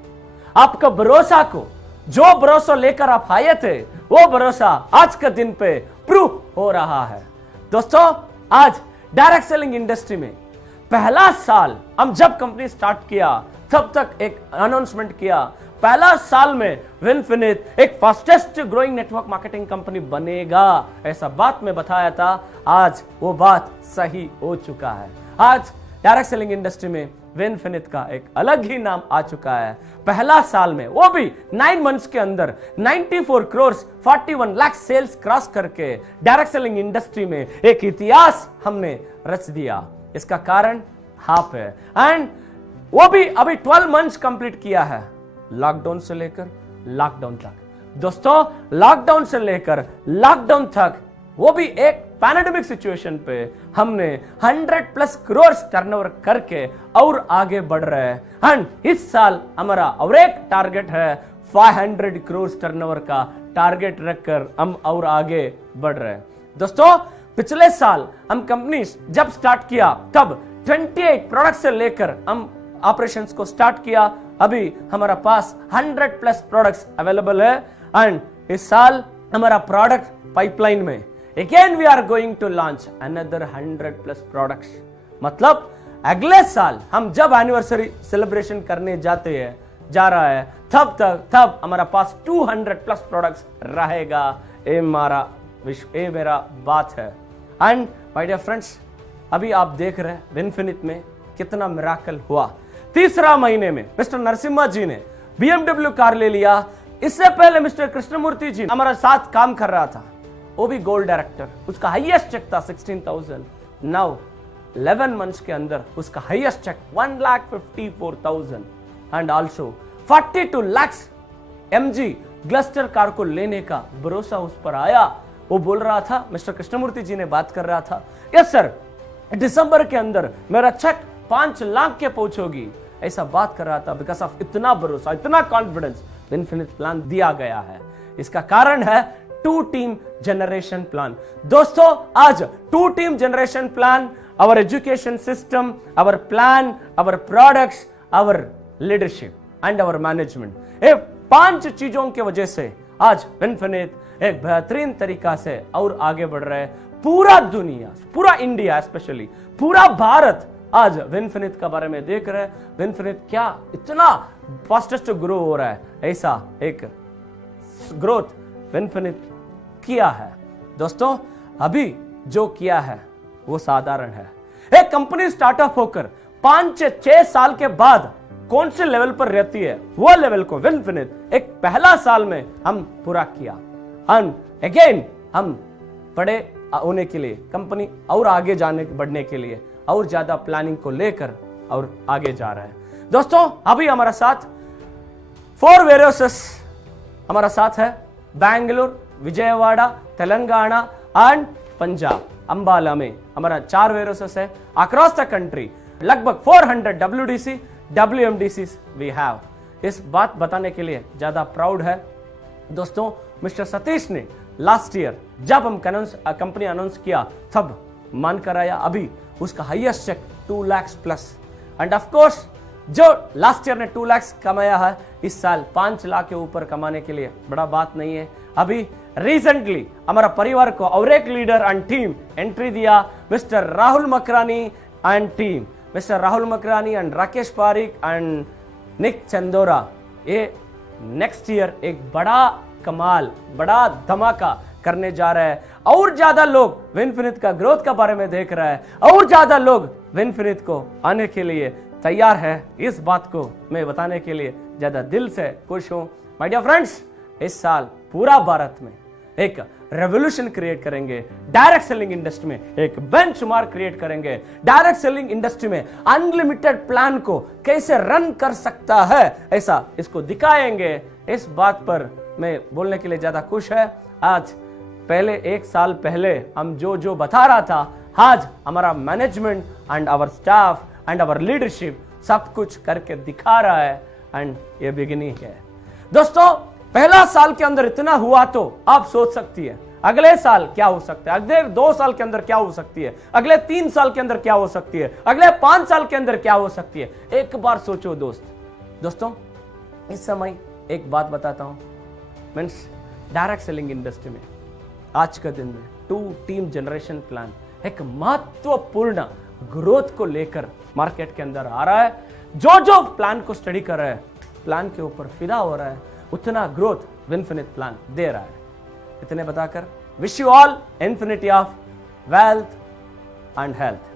आपका भरोसा को, जो भरोसा लेकर आप आए थे, वो भरोसा आज के दिन पे प्रूफ हो रहा है। दोस्तों, आज डायरेक्ट सेलिंग इंडस्ट्री में पहला साल हम जब कंपनी स्टार्ट किया तब तक एक अनाउंसमेंट किया, पहला साल में विनफिनिट एक fastest growing network marketing company बनेगा, ऐसा बात में बताया था। आज वो बात सही हो चुका है। आज डायरेक्ट सेलिंग इंडस्ट्री में विनफिनिट का एक अलग ही नाम आ चुका है। पहला साल में, वो भी 9 मंथ्स के अंदर 94 करोड़ 41 लाख सेल्स क्रॉस करके डायरेक्ट सेलिंग इंडस्ट्री में एक इतिहास हमने रच दिया। इसका कारण आप है। एंड वो भी अभी 12 मंथ्स कंप्लीट किया है, लॉकडाउन से लेकर लॉकडाउन तक। दोस्तों, लॉकडाउन से लेकर लॉकडाउन तक, वो भी एक पैंडेमिक सिचुएशन पे हमने 100+ करोड़ टर्नओवर करके और आगे बढ़ रहे हैं। एंड इस साल हमारा और एक टारगेट है 500 करोड़ टर्नओवर का टारगेट रखकर हम और आगे बढ़ रहे हैं। दोस्तों, पिछले साल हम कंपनी जब स्टार्ट किया तब 28 प्रोडक्ट से लेकर हम ऑपरेशंस को स्टार्ट किया। अभी हमारा पास 100+ प्रोडक्ट्स अवेलेबल है एंड इस साल हमारा प्रोडक्ट पाइपलाइन में again we are going to launch another 100+ products. मतलब अगले साल हम जब एनिवर्सरी सेलिब्रेशन करने जा रहा है तब हमारा पास 200+ प्रोडक्ट्स रहेगा। ये मेरा बात है। एंड माय डियर फ्रेंड्स, अभी आप देख रहे हैं विनफिनिट में कितना मिराकल हुआ। तीसरा महीने में मिस्टर नरसिम्हा जी ने BMW कार ले लिया। इससे पहले मिस्टर कृष्णमूर्ति जी हमारा साथ काम कर रहा था, वो भी गोल्ड डायरेक्टर, उसका हाईएस्ट चेक था 16,000। नाउ 11 मंथ्स के अंदर उसका highest cheque 1,54,000 and also 42 lakh MG Gloster car को लेने का भरोसा उस पर आया। वो बोल रहा था, मिस्टर कृष्णमूर्ति जी ने बात कर रहा था, यस सर दिसंबर के अंदर मेरा चेक 5 लाख के पहुंचोगी, ऐसा बात कर रहा था। बिकॉज ऑफ इतना भरोसा, इतना कॉन्फिडेंस विनफिनिट प्लान दिया गया है। इसका कारण है 2 टीम जनरेशन प्लान। दोस्तों आज 2 team generation plan, our education system, our plan, our products, our leadership and our management, ये 5 चीजों की वजह से आज विनफिनिट एक बेहतरीन तरीका से और आगे बढ़ रहा है। पूरा दुनिया, पूरा इंडिया, स्पेशली पूरा भारत आज विनफिनिट के बारे में देख रहे हैं। विनफिनिट क्या इतना फास्टेस्ट ग्रो हो रहा है, ऐसा एक ग्रोथ विनफिनिट किया है। दोस्तों अभी जो किया है वो साधारण है। एक कंपनी स्टार्टअप होकर 5-6 साल के बाद कौन से लेवल पर रहती है, वो लेवल को विनफिनिट एक पहला साल में हम पूरा किया। एंड अगेन हम बड़े होने के लिए, कंपनी और आगे बढ़ने के लिए और ज्यादा प्लानिंग को लेकर और आगे जा रहे हैं। दोस्तों अभी हमारा साथ 4 वेयरहाउसेस हमारा साथ है, बैंगलोर, विजयवाड़ा, तेलंगाना एंड पंजाब। अंबाला में हमारा 4 वेयरहाउसेस है अक्रॉस द कंट्री। लगभग 400 WDC WMDC वी हैव। इस बात बताने के लिए ज्यादा प्राउड है दोस्तों, मिस्टर सतीश ने लास्ट ईयर जब हम कंपनी अनाउंस किया तब मान कर आया। अभी उसका highest cheque 2 lakh plus. And of course जो लास्ट ईयर ने 2 लाख कमाया है, इस साल 5 लाख के ऊपर कमाने के लिए बड़ा बात नहीं है। अभी रिसेंटली हमारा परिवार को और एक लीडर एंड टीम एंट्री दिया, mister Rahul Makrani and team. Mister Rahul Makrani and Rakesh Pareek and Nick Chandora, ये नेक्स्ट ईयर एक बड़ा कमाल, बड़ा धमाका करने जा रहा है। और ज्यादा लोग विनफिनिट का ग्रोथ के बारे में देख रहा है, और ज्यादा लोग विनफिनिट को आने के लिए तैयार है। इस बात को मैं बताने के लिए ज्यादा दिल से खुश हूं। माय डियर फ्रेंड्स, इस साल पूरा भारत में एक रेवोल्यूशन क्रिएट करेंगे। डायरेक्ट सेलिंग इंडस्ट्री में एक बेंचमार्क क्रिएट करेंगे। डायरेक्ट सेलिंग इंडस्ट्री में अनलिमिटेड प्लान को कैसे रन कर सकता है, ऐसा इसको दिखाएंगे। इस बात पर मैं बोलने के लिए ज्यादा खुश है। आज पहले 1 साल पहले हम जो बता रहा था, आज हमारा management and our staff and our leadership सब कुछ करके दिखा रहा है। एंड ये बिगिनिंग है दोस्तों। पहला साल के अंदर इतना हुआ तो आप सोच सकती है अगले साल क्या हो सकता है, अगले 2 साल के अंदर क्या हो सकती है, अगले 3 साल के अंदर क्या हो सकती है, अगले 5 साल के अंदर क्या हो सकती है। एक बार सोचो दोस्तों इस समय एक बात बताता हूं, मीन्स डायरेक्ट सेलिंग इंडस्ट्री में आज के दिन में 2 टीम जनरेशन प्लान एक महत्वपूर्ण ग्रोथ को लेकर मार्केट के अंदर आ रहा है। जो प्लान को स्टडी कर रहा है, प्लान के ऊपर फिदा हो रहा है, उतना ग्रोथ विनफिनिट प्लान दे रहा है। इतने बताकर wish you all infinity of wealth and health.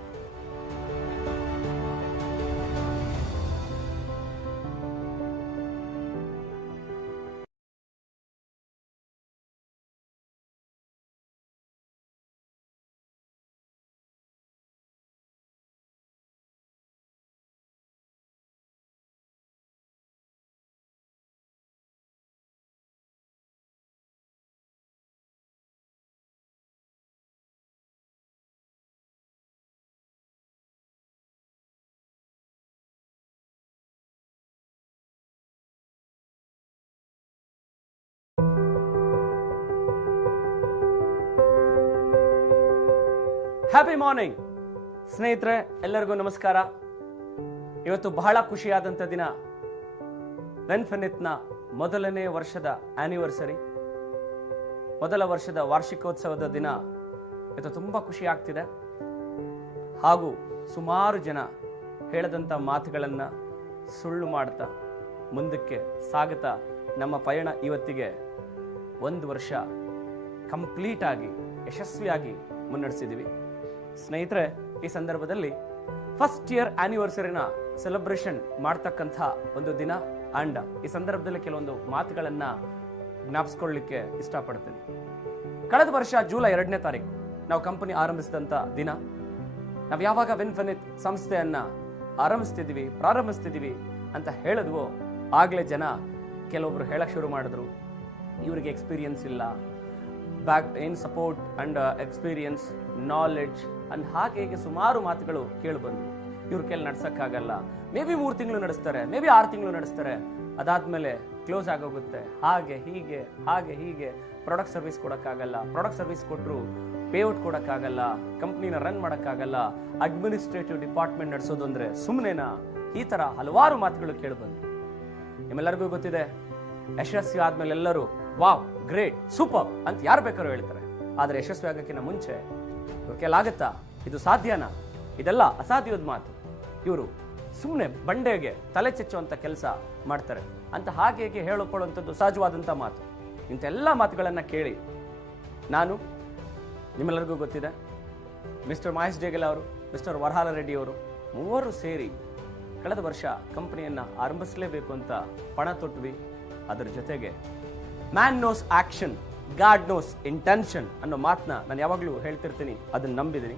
Happy morning ಸ್ನೇಹಿತರೆ, ಎಲ್ಲರಿಗೂ ನಮಸ್ಕಾರ. ಇವತ್ತು ಬಹಳ ಖುಷಿಯಾದಂಥ ದಿನ. ವಿನ್ಫಿನಿಟ್ನ ಮೊದಲನೇ ವರ್ಷದ ಆನಿವರ್ಸರಿ. ಮೊದಲ ವರ್ಷದ ವಾರ್ಷಿಕೋತ್ಸವದ ದಿನ ಇವತ್ತು ತುಂಬ ಖುಷಿ ಆಗ್ತಿದೆ. ಹಾಗೂ ಸುಮಾರು ಜನ ಹೇಳದಂಥ ಮಾತುಗಳನ್ನು ಸುಳ್ಳು ಮಾಡ್ತಾ ಮುಂದಕ್ಕೆ ಸಾಗುತ್ತಾ ನಮ್ಮ ಪಯಣ ಇವತ್ತಿಗೆ 1 ವರ್ಷ ಕಂಪ್ಲೀಟ್ ಆಗಿ ಯಶಸ್ವಿಯಾಗಿ ಮುನ್ನಡೆಸಿದ್ದೀವಿ. ಸ್ನೇಹಿತರೆ, ಈ ಸಂದರ್ಭದಲ್ಲಿ ಫಸ್ಟ್ ಇಯರ್ ಆನಿವರ್ಸರಿನ ಸೆಲೆಬ್ರೇಷನ್ ಮಾಡ್ತಕ್ಕಂಥ ಒಂದು ದಿನ. ಆ್ಯಂಡ್ ಈ ಸಂದರ್ಭದಲ್ಲಿ ಕೆಲವೊಂದು ಮಾತುಗಳನ್ನು ಜ್ಞಾಪಿಸ್ಕೊಳ್ಳಿಕ್ಕೆ ಇಷ್ಟಪಡ್ತೀನಿ. ಕಳೆದ ವರ್ಷ ಜೂಲೈ 2ನೇ ತಾರೀಕು ನಾವು ಕಂಪನಿ ಆರಂಭಿಸಿದಂಥ ದಿನ. ನಾವು ಯಾವಾಗ ವಿನ್ಫಿನಿತ್ ಸಂಸ್ಥೆಯನ್ನು ಪ್ರಾರಂಭಿಸ್ತಿದ್ದೀವಿ ಅಂತ ಹೇಳಿದ್ವೋ ಆಗಲೇ ಜನ ಕೆಲವೊಬ್ರು ಹೇಳಕ್ಕೆ ಶುರು ಮಾಡಿದ್ರು, ಇವರಿಗೆ ಎಕ್ಸ್ಪೀರಿಯನ್ಸ್ ಇಲ್ಲ, ಏನು support and experience, knowledge and ಹಾಗೆ ಸುಮಾರು ಮಾತುಗಳು ಕೇಳಿಬಂದು ಇವ್ರ ಕೈಲಿ ನಡ್ಸೋಕ್ಕಾಗಲ್ಲ, ಮೇ ಬಿ 3 ತಿಂಗಳು ನಡೆಸ್ತಾರೆ, ಮೇ ಬಿ 6 ತಿಂಗಳು ನಡೆಸ್ತಾರೆ, ಅದಾದ್ಮೇಲೆ ಕ್ಲೋಸ್ ಆಗೋಗುತ್ತೆ, ಹಾಗೆ ಹೀಗೆ ಪ್ರಾಡಕ್ಟ್ ಸರ್ವಿಸ್ ಕೊಡೋಕ್ಕಾಗಲ್ಲ, ಪ್ರಾಡಕ್ಟ್ ಸರ್ವಿಸ್ ಕೊಟ್ಟರು ಪೇಔಟ್ ಕೊಡೋಕ್ಕಾಗಲ್ಲ, ಕಂಪ್ನಿನ ರನ್ ಮಾಡೋಕ್ಕಾಗಲ್ಲ, ಅಡ್ಮಿನಿಸ್ಟ್ರೇಟಿವ್ ಡಿಪಾರ್ಟ್ಮೆಂಟ್ ನಡೆಸೋದು ಅಂದರೆ ಸುಮ್ಮನೆನಾ, ಈ ಥರ ಹಲವಾರು ಮಾತುಗಳು ಕೇಳಿಬಂದು. ನಿಮ್ಮೆಲ್ಲರಿಗೂ ಗೊತ್ತಿದೆ, ಯಶಸ್ವಿ ಆದ್ಮೇಲೆ ಎಲ್ಲರೂ ವಾವ್, ಗ್ರೇಟ್, ಸೂಪರ್ ಅಂತ ಯಾರು ಬೇಕಾದ್ರೂ ಹೇಳ್ತಾರೆ. ಆದರೆ ಯಶಸ್ವಿ ಆಗೋಕ್ಕಿಂತ ಮುಂಚೆ ಇವ್ರ ಕೈಲಾಗತ್ತಾ, ಇದು ಸಾಧ್ಯನಾ, ಇದೆಲ್ಲ ಅಸಾಧ್ಯದ ಮಾತು, ಇವರು ಸುಮ್ಮನೆ ಬಂಡೆಗೆ ತಲೆ ಚೆಚ್ಚುವಂಥ ಕೆಲಸ ಮಾಡ್ತಾರೆ ಅಂತ ಹಾಗೆ ಹೇಳಿಕೊಳ್ಳುವಂಥದ್ದು ಸಹಜವಾದಂಥ ಮಾತು. ಇಂಥೆಲ್ಲ ಮಾತುಗಳನ್ನು ಕೇಳಿ ನಾನು, ನಿಮ್ಮೆಲ್ಲರಿಗೂ ಗೊತ್ತಿದೆ, ಮಿಸ್ಟರ್ ಮಹೇಶ್ ಡೇಗಲ್ ಅವರು, ಮಿಸ್ಟರ್ ವರಹಾಲ ರೆಡ್ಡಿ ಅವರು ಮೂವರು ಸೇರಿ ಕಳೆದ ವರ್ಷ ಕಂಪನಿಯನ್ನು ಆರಂಭಿಸಲೇಬೇಕು ಅಂತ ಪಣ ತೊಟ್ವಿ. ಅದರ ಜೊತೆಗೆ man knows action, God knows intention ಅನ್ನೋ ಮಾತನ್ನ ನಾನು ಯಾವಾಗಲೂ ಹೇಳ್ತಿರ್ತೀನಿ, ಅದನ್ನು ನಂಬಿದ್ದೀನಿ.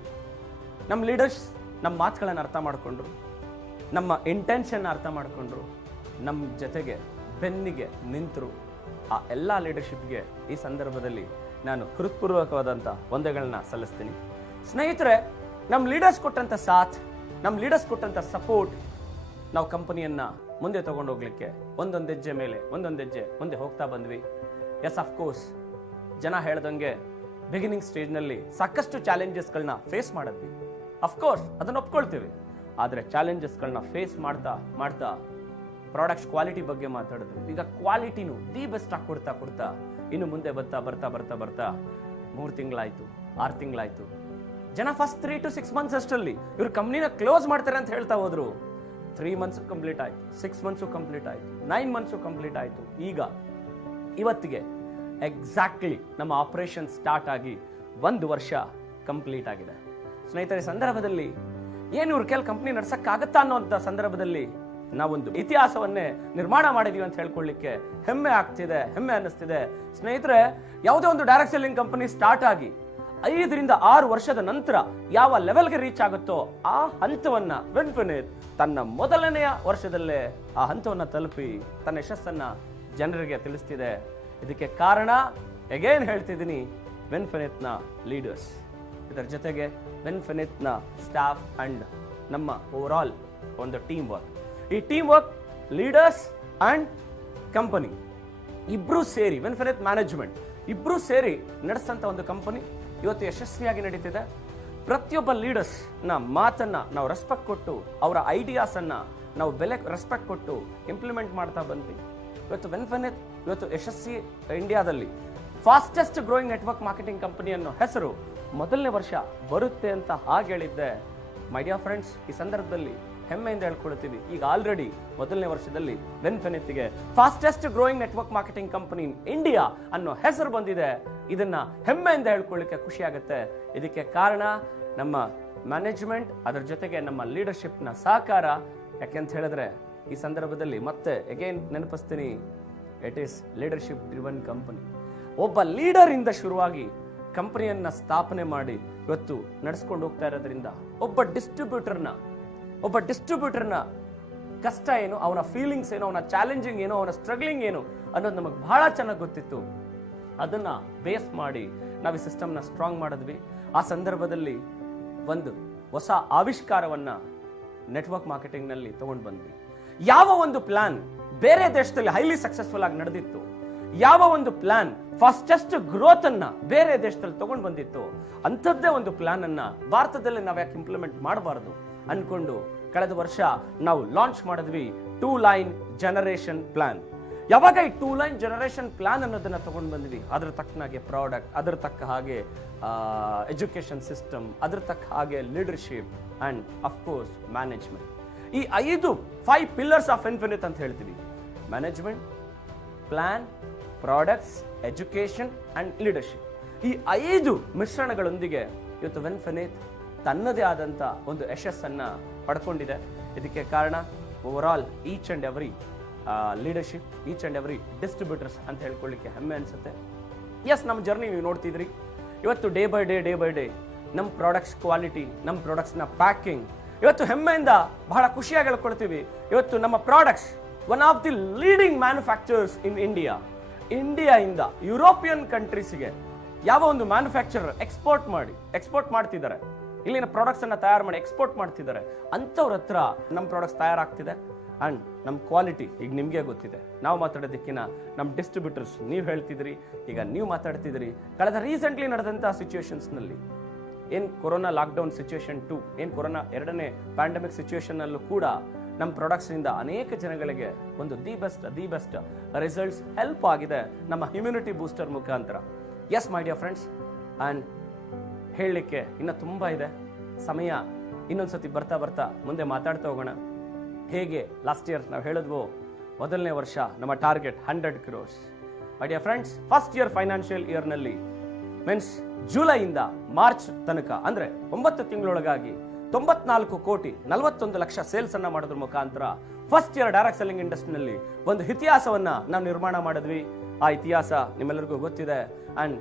ನಮ್ಮ ಲೀಡರ್ಸ್ ನಮ್ಮ ಮಾತುಗಳನ್ನು ಅರ್ಥ ಮಾಡಿಕೊಂಡ್ರು, ನಮ್ಮ ಇಂಟೆನ್ಷನ್ ಅರ್ಥ ಮಾಡಿಕೊಂಡ್ರು, ನಮ್ಮ ಜೊತೆಗೆ ಬೆನ್ನಿಗೆ ನಿಂತರು. ಆ ಎಲ್ಲ ಲೀಡರ್ಶಿಪ್ಗೆ ಈ ಸಂದರ್ಭದಲ್ಲಿ ನಾನು ಹೃತ್ಪೂರ್ವಕವಾದಂಥ ವಂದನೆಗಳನ್ನ ಸಲ್ಲಿಸ್ತೀನಿ. ಸ್ನೇಹಿತರೆ, ನಮ್ಮ ಲೀಡರ್ಸ್ ಕೊಟ್ಟಂಥ ಸಾಥ್, ನಮ್ಮ ಲೀಡರ್ಸ್ ಕೊಟ್ಟಂಥ ಸಪೋರ್ಟ್ ನಾವು ಕಂಪನಿಯನ್ನು ಮುಂದೆ ತಗೊಂಡು ಹೋಗ್ಲಿಕ್ಕೆ ಒಂದೊಂದು ಹೆಜ್ಜೆ ಮೇಲೆ ಒಂದೊಂದು ಹೆಜ್ಜೆ ಮುಂದೆ ಹೋಗ್ತಾ ಬಂದ್ವಿ. ಎಸ್, ಅಫ್ಕೋರ್ಸ್ ಜನ ಹೇಳ್ದಂಗೆ ಬಿಗಿನಿಂಗ್ ಸ್ಟೇಜ್ನಲ್ಲಿ ಸಾಕಷ್ಟು ಚಾಲೆಂಜಸ್ಗಳನ್ನ ಫೇಸ್ ಮಾಡಿದ್ವಿ. ಅಫ್ಕೋರ್ಸ್ ಅದನ್ನು ಒಪ್ಕೊಳ್ತೀವಿ. ಆದರೆ ಚಾಲೆಂಜಸ್ಗಳನ್ನ ಫೇಸ್ ಮಾಡ್ತಾ ಪ್ರಾಡಕ್ಟ್ಸ್ ಕ್ವಾಲಿಟಿ ಬಗ್ಗೆ ಮಾತಾಡಿದ್ವಿ. ಈಗ ಕ್ವಾಲಿಟಿನೂ ದಿ ಬೆಸ್ಟ್ ಆಗಿ ಕೊಡ್ತಾ ಇನ್ನು ಮುಂದೆ ಬರ್ತಾ 3 ತಿಂಗಳಾಯ್ತು, 6 ತಿಂಗಳಾಯ್ತು. ಜನ ಫಸ್ಟ್ 3 to 6 ಮಂತ್ಸ್ ಅಷ್ಟರಲ್ಲಿ ಇವ್ರು ಕಂಪ್ನಿನ ಕ್ಲೋಸ್ ಮಾಡ್ತಾರೆ ಅಂತ ಹೇಳ್ತಾ ಹೋದ್ರು. 3 ಮಂತ್ಸ್ ಕಂಪ್ಲೀಟ್ ಆಯ್ತು, 6 ಮಂತ್ಸ್ ಕಂಪ್ಲೀಟ್ ಆಯ್ತು, 9 ಮಂತ್ಸ್ ಕಂಪ್ಲೀಟ್ ಆಯ್ತು. ಈಗ ಇವತ್ತಿಗೆ ಎಕ್ಸಾಕ್ಟ್ಲಿ ನಮ್ಮ ಆಪರೇಷನ್ ಸ್ಟಾರ್ಟ್ ಆಗಿ 1 ವರ್ಷ ಕಂಪ್ಲೀಟ್ ಆಗಿದೆ. ಸ್ನೇಹಿತರೆ, ಸಂದರ್ಭದಲ್ಲಿ ಏನು ಇವ್ರ ಕೆಲ ಕಂಪ್ನಿ ನಡ್ಸಕ್ಕಾಗತ್ತಾ ಅನ್ನೋಂಥ ಸಂದರ್ಭದಲ್ಲಿ ನಾವೊಂದು ಇತಿಹಾಸವನ್ನೇ ನಿರ್ಮಾಣ ಮಾಡಿದೀವಿ ಅಂತ ಹೇಳ್ಕೊಳ್ಳಿಕ್ಕೆ ಹೆಮ್ಮೆ ಅನ್ನಿಸ್ತಿದೆ. ಸ್ನೇಹಿತರೆ, ಯಾವುದೇ ಒಂದು ಡೈರೆಕ್ಟ್ ಸೆಲ್ಲಿಂಗ್ ಕಂಪನಿ ಸ್ಟಾರ್ಟ್ ಆಗಿ 5 ರಿಂದ 6 ವರ್ಷದ ನಂತರ ಯಾವ ಲೆವೆಲ್ಗೆ ರೀಚ್ ಆಗುತ್ತೋ ಆ ಹಂತವನ್ನ ವಿನ್ಫಿನಿತ್ ತನ್ನ ಮೊದಲನೆಯ ವರ್ಷದಲ್ಲೇ ಆ ಹಂತವನ್ನ ತಲುಪಿ ತನ್ನ ಯಶಸ್ಸನ್ನ ಜನರಿಗೆ ತಿಳಿಸ್ತಿದೆ. ಇದಕ್ಕೆ ಕಾರಣ ಎಗೇನ್ ಹೇಳ್ತಿದ್ದೀನಿ, ವಿನ್ಫಿನಿತ್ನ ಲೀಡರ್ಸ್, ಇದರ ಜೊತೆಗೆ ವಿನ್ಫಿನಿತ್ನ ಸ್ಟಾಫ್ ಅಂಡ್ ನಮ್ಮ ಓವರ್ ಆಲ್ ಒಂದು ಟೀಮ್ ವರ್ಕ್. ಈ team work, leaders and company ಇಬ್ರು ಸೇರಿ, ವಿನ್ಫಿನಿತ್ ಮ್ಯಾನೇಜ್ಮೆಂಟ್ ಇಬ್ರು ಸೇರಿ ನಡೆಸಂತ ಒಂದು ಕಂಪನಿ ಇವತ್ತು ಯಶಸ್ವಿಯಾಗಿ ನಡೀತಿದೆ. ಪ್ರತಿಯೊಬ್ಬ ಲೀಡರ್ಸ್ ನ ಮಾತನ್ನ ನಾವು ರೆಸ್ಪೆಕ್ಟ್ ಕೊಟ್ಟು, ಅವರ ಐಡಿಯಾಸ್ ಅನ್ನ ನಾವು ರೆಸ್ಪೆಕ್ಟ್ ಕೊಟ್ಟು ಇಂಪ್ಲಿಮೆಂಟ್ ಮಾಡ್ತಾ ಬಂದ್ವಿ. ಇವತ್ತು ವಿನ್ಫಿನಿತ್ ಇವತ್ತು ಯಶಸ್ವಿ ಇಂಡಿಯಾದಲ್ಲಿ fastest growing network marketing company ಅನ್ನೋ ಹೆಸರು ಮೊದಲನೇ ವರ್ಷ ಬರುತ್ತೆ ಅಂತ ಹಾಗೆ ಹೇಳಿದ್ದೆ. ಮೈ ಡಿಯರ್ ಫ್ರೆಂಡ್ಸ್, ಈ ಸಂದರ್ಭದಲ್ಲಿ ಹೆಮ್ಮೆಯಿಂದ ಹೇಳ್ಕೊಳ್ತೀವಿ, ಈಗ ಆಲ್ರೆಡಿ ಮೊದಲನೇ ವರ್ಷದಲ್ಲಿ ವಿನ್ಫಿನಿತ್ಗೆ fastest growing network marketing company in India ಅನ್ನೋ ಹೆಸರು ಬಂದಿದೆ. ಇದನ್ನ ಹೆಮ್ಮೆಯಿಂದ ಹೇಳ್ಕೊಳ್ಳಿಕ್ಕೆ ಖುಷಿ ಆಗುತ್ತೆ. ಇದಕ್ಕೆ ಕಾರಣ ನಮ್ಮ ಮ್ಯಾನೇಜ್ಮೆಂಟ್, ಅದರ ಜೊತೆಗೆ ನಮ್ಮ ಲೀಡರ್ಶಿಪ್ನ ಸಹಕಾರ. ಯಾಕೆಂತ ಹೇಳಿದ್ರೆ ಈ ಸಂದರ್ಭದಲ್ಲಿ ಮತ್ತೆ ಅಗೇನ್ ನೆನಪಿಸ್ತೀನಿ, it is leadership driven company. ಒಬ್ಬ ಲೀಡರ್ ಇಂದ ಶುರುವಾಗಿ ಕಂಪನಿಯನ್ನ ಸ್ಥಾಪನೆ ಮಾಡಿ ಇವತ್ತು ನಡೆಸ್ಕೊಂಡು ಹೋಗ್ತಾ ಇರೋದ್ರಿಂದ ಒಬ್ಬ ಡಿಸ್ಟ್ರಿಬ್ಯೂಟರ್ನ ಕಷ್ಟ ಏನು, ಅವನ ಫೀಲಿಂಗ್ಸ್ ಏನು, ಅವನ ಚಾಲೆಂಜಿಂಗ್ ಏನು, ಅವನ ಸ್ಟ್ರಗ್ಲಿಂಗ್ ಏನು ಅನ್ನೋದು ನಮಗೆ ಬಹಳ ಚೆನ್ನಾಗಿ ಗೊತ್ತಿತ್ತು. ಅದನ್ನ ಬೇಸ್ ಮಾಡಿ ನಾವು ಈ ಸಿಸ್ಟಮ್ನ ಸ್ಟ್ರಾಂಗ್ ಮಾಡಿದ್ವಿ. ಆ ಸಂದರ್ಭದಲ್ಲಿ ಒಂದು ಹೊಸ ಆವಿಷ್ಕಾರವನ್ನ ನೆಟ್ವರ್ಕ್ ಮಾರ್ಕೆಟಿಂಗ್ ನಲ್ಲಿ ತಗೊಂಡು ಬಂದ್ವಿ. ಯಾವ ಒಂದು ಪ್ಲಾನ್ ಬೇರೆ ದೇಶದಲ್ಲಿ ಹೈಲಿ ಸಕ್ಸಸ್ಫುಲ್ ಆಗಿ ನಡೆದಿತ್ತು, ಯಾವ ಒಂದು ಪ್ಲಾನ್ ಫಾಸ್ಟೆಸ್ಟ್ ಗ್ರೋತ್ ಅನ್ನ ಬೇರೆ ದೇಶದಲ್ಲಿ ತಗೊಂಡು ಬಂದಿತ್ತು, ಅಂಥದ್ದೇ ಒಂದು ಪ್ಲಾನ್ ಅನ್ನ ಭಾರತದಲ್ಲಿ ನಾವು ಯಾಕೆ ಇಂಪ್ಲಿಮೆಂಟ್ ಮಾಡಬಾರದು ಅನ್ಕೊಂಡು ಕಳೆದ ವರ್ಷ ನಾವು ಲಾಂಚ್ ಮಾಡಿದ್ವಿ 2 ಲೈನ್ ಜನರೇಷನ್ ಪ್ಲಾನ್. ಯಾವಾಗ ಈ 2 ಲೈನ್ ಜನರೇಷನ್ ಪ್ಲಾನ್ ಅನ್ನೋದನ್ನ ತಗೊಂಡು ಬಂದ್ವಿ, ಅದ್ರ ತಕ್ಕನಾಗೆ ಪ್ರಾಡಕ್ಟ್, ಅದ್ರ ತಕ್ಕ ಹಾಗೆ ಎಜುಕೇಶನ್ ಸಿಸ್ಟಮ್, ಅದ್ರ ತಕ್ಕ ಹಾಗೆ ಲೀಡರ್ಶಿಪ್ ಅಂಡ್ ಅಫ್ಕೋರ್ಸ್ ಮ್ಯಾನೇಜ್ಮೆಂಟ್. ಈ 5 ಪಿಲ್ಲರ್ಸ್ ಆಫ್ ಇನ್ಫಿನಿಟ್ ಅಂತ ಹೇಳ್ತೀವಿ. Management, plan, products, education and leadership. ಈ 5 ಮಿಶ್ರಣಗಳೊಂದಿಗೆ ಇವತ್ತು ವಿನ್ಫಿನಿಟ್ ತನ್ನದೇ ಆದಂಥ ಒಂದು ಯಶಸ್ಸನ್ನ ಪಡ್ಕೊಂಡಿದೆ. ಇದಕ್ಕೆ ಕಾರಣ over all each and every leadership, each and every distributors ಅಂತ ಹೇಳ್ಕೊಳ್ಳಿಕ್ಕೆ ಹೆಮ್ಮೆ ಅನ್ಸುತ್ತೆ. ಎಸ್, ನಮ್ಮ ಜರ್ನಿ ನೀವು ನೋಡ್ತಿದ್ರಿ. ಇವತ್ತು ಡೇ ಬೈ ಡೇ ನಮ್ಮ ಪ್ರಾಡಕ್ಟ್ಸ್ ಕ್ವಾಲಿಟಿ, ನಮ್ಮ ಪ್ರಾಡಕ್ಟ್ಸ್ನ ಪ್ಯಾಕಿಂಗ್, ಇವತ್ತು ಹೆಮ್ಮೆಯಿಂದ ಬಹಳ ಖುಷಿಯಾಗಿ ಹೇಳ್ಕೊಳ್ತೀವಿ. ಇವತ್ತು ನಮ್ಮ products one of the leading manufacturers in ಇಂಡಿಯಾಯಿಂದ ಯುರೋಪಿಯನ್ ಕಂಟ್ರೀಸ್ಗೆ ಯಾವ ಒಂದು ಮ್ಯಾನುಫ್ಯಾಕ್ಚರರ್ ಎಕ್ಸ್ಪೋರ್ಟ್ ಮಾಡ್ತಿದ್ದಾರೆ, ಇಲ್ಲಿನ ಪ್ರಾಡಕ್ಟ್ಸ್ ಅನ್ನ ತಯಾರು ಮಾಡಿ ಎಕ್ಸ್ಪೋರ್ಟ್ ಮಾಡ್ತಿದ್ದಾರೆ, ಅಂಥವ್ರ ಹತ್ರ ನಮ್ಮ ಪ್ರಾಡಕ್ಟ್ಸ್ ತಯಾರಾಗ್ತಿದೆ. ಅಂಡ್ ನಮ್ಮ ಕ್ವಾಲಿಟಿ ಈಗ ನಿಮಗೆ ಗೊತ್ತಿದೆ. ನಾವು ಮಾತಾಡೋದಕ್ಕಿಂತ ನಮ್ಮ ಡಿಸ್ಟ್ರಿಬ್ಯೂಟರ್ಸ್ ನೀವು ಹೇಳ್ತಿದ್ರಿ, ಈಗ ನೀವು ಮಾತಾಡ್ತಿದ್ರಿ. ಕಳೆದ ರೀಸೆಂಟ್ಲಿ ನಡೆದಂಥ ಸಿಚುವೇಶನ್ಸ್ನಲ್ಲಿ ಏನು ಕೊರೋನಾ ಲಾಕ್ಡೌನ್ ಸಿಚುವೇಶನ್ 2, ಏನು ಕೊರೋನಾ 2ನೇ ಪ್ಯಾಂಡಮಿಕ್ ಸಿಚುವೇಶನ್ನಲ್ಲೂ ಕೂಡ ನಮ್ಮ ಪ್ರಾಡಕ್ಟ್ಸಿಂದ ಅನೇಕ ಜನಗಳಿಗೆ ಒಂದು ದಿ ಬೆಸ್ಟ್ ರಿಸಲ್ಟ್ಸ್ ಹೆಲ್ಪ್ ಆಗಿದೆ ನಮ್ಮ ಇಮ್ಯುನಿಟಿ ಬೂಸ್ಟರ್ ಮುಖಾಂತರ. Yes my dear friends, and ಹೇಳಲಿಕ್ಕೆ ಇನ್ನೂ ತುಂಬ ಇದೆ. ಸಮಯ ಇನ್ನೊಂದ್ಸತಿ ಬರ್ತಾ ಮುಂದೆ ಮಾತಾಡ್ತಾ ಹೋಗೋಣ. ಹೇಗೆ ಲಾಸ್ಟ್ ಇಯರ್ ನಾವು ಹೇಳಿದ್ವೋ, ಮೊದಲನೇ ವರ್ಷ ನಮ್ಮ target 100 crores. My dear friends, first year financial ಇಯರ್ನಲ್ಲಿ ಮೀನ್ಸ್ ಜುಲೈಯಿಂದ ಮಾರ್ಚ್ ತನಕ ಅಂದರೆ 9 ತಿಂಗಳೊಳಗಾಗಿ 94 ಕೋಟಿ 41 ಲಕ್ಷ ಸೇಲ್ಸ್ ಅನ್ನ ಮಾಡೋದ್ರ ಮುಖಾಂತರ ಫಸ್ಟ್ ಇಯರ್ ಡೈರೆಕ್ಟ್ ಸೆಲ್ಲಿಂಗ್ ಇಂಡಸ್ಟ್ರಿನಲ್ಲಿ ಒಂದು ಇತಿಹಾಸವನ್ನ ನಾವು ನಿರ್ಮಾಣ ಮಾಡಿದ್ವಿ. ಆ ಇತಿಹಾಸ ನಿಮ್ಮೆಲ್ಲರಿಗೂ ಗೊತ್ತಿದೆ. ಅಂಡ್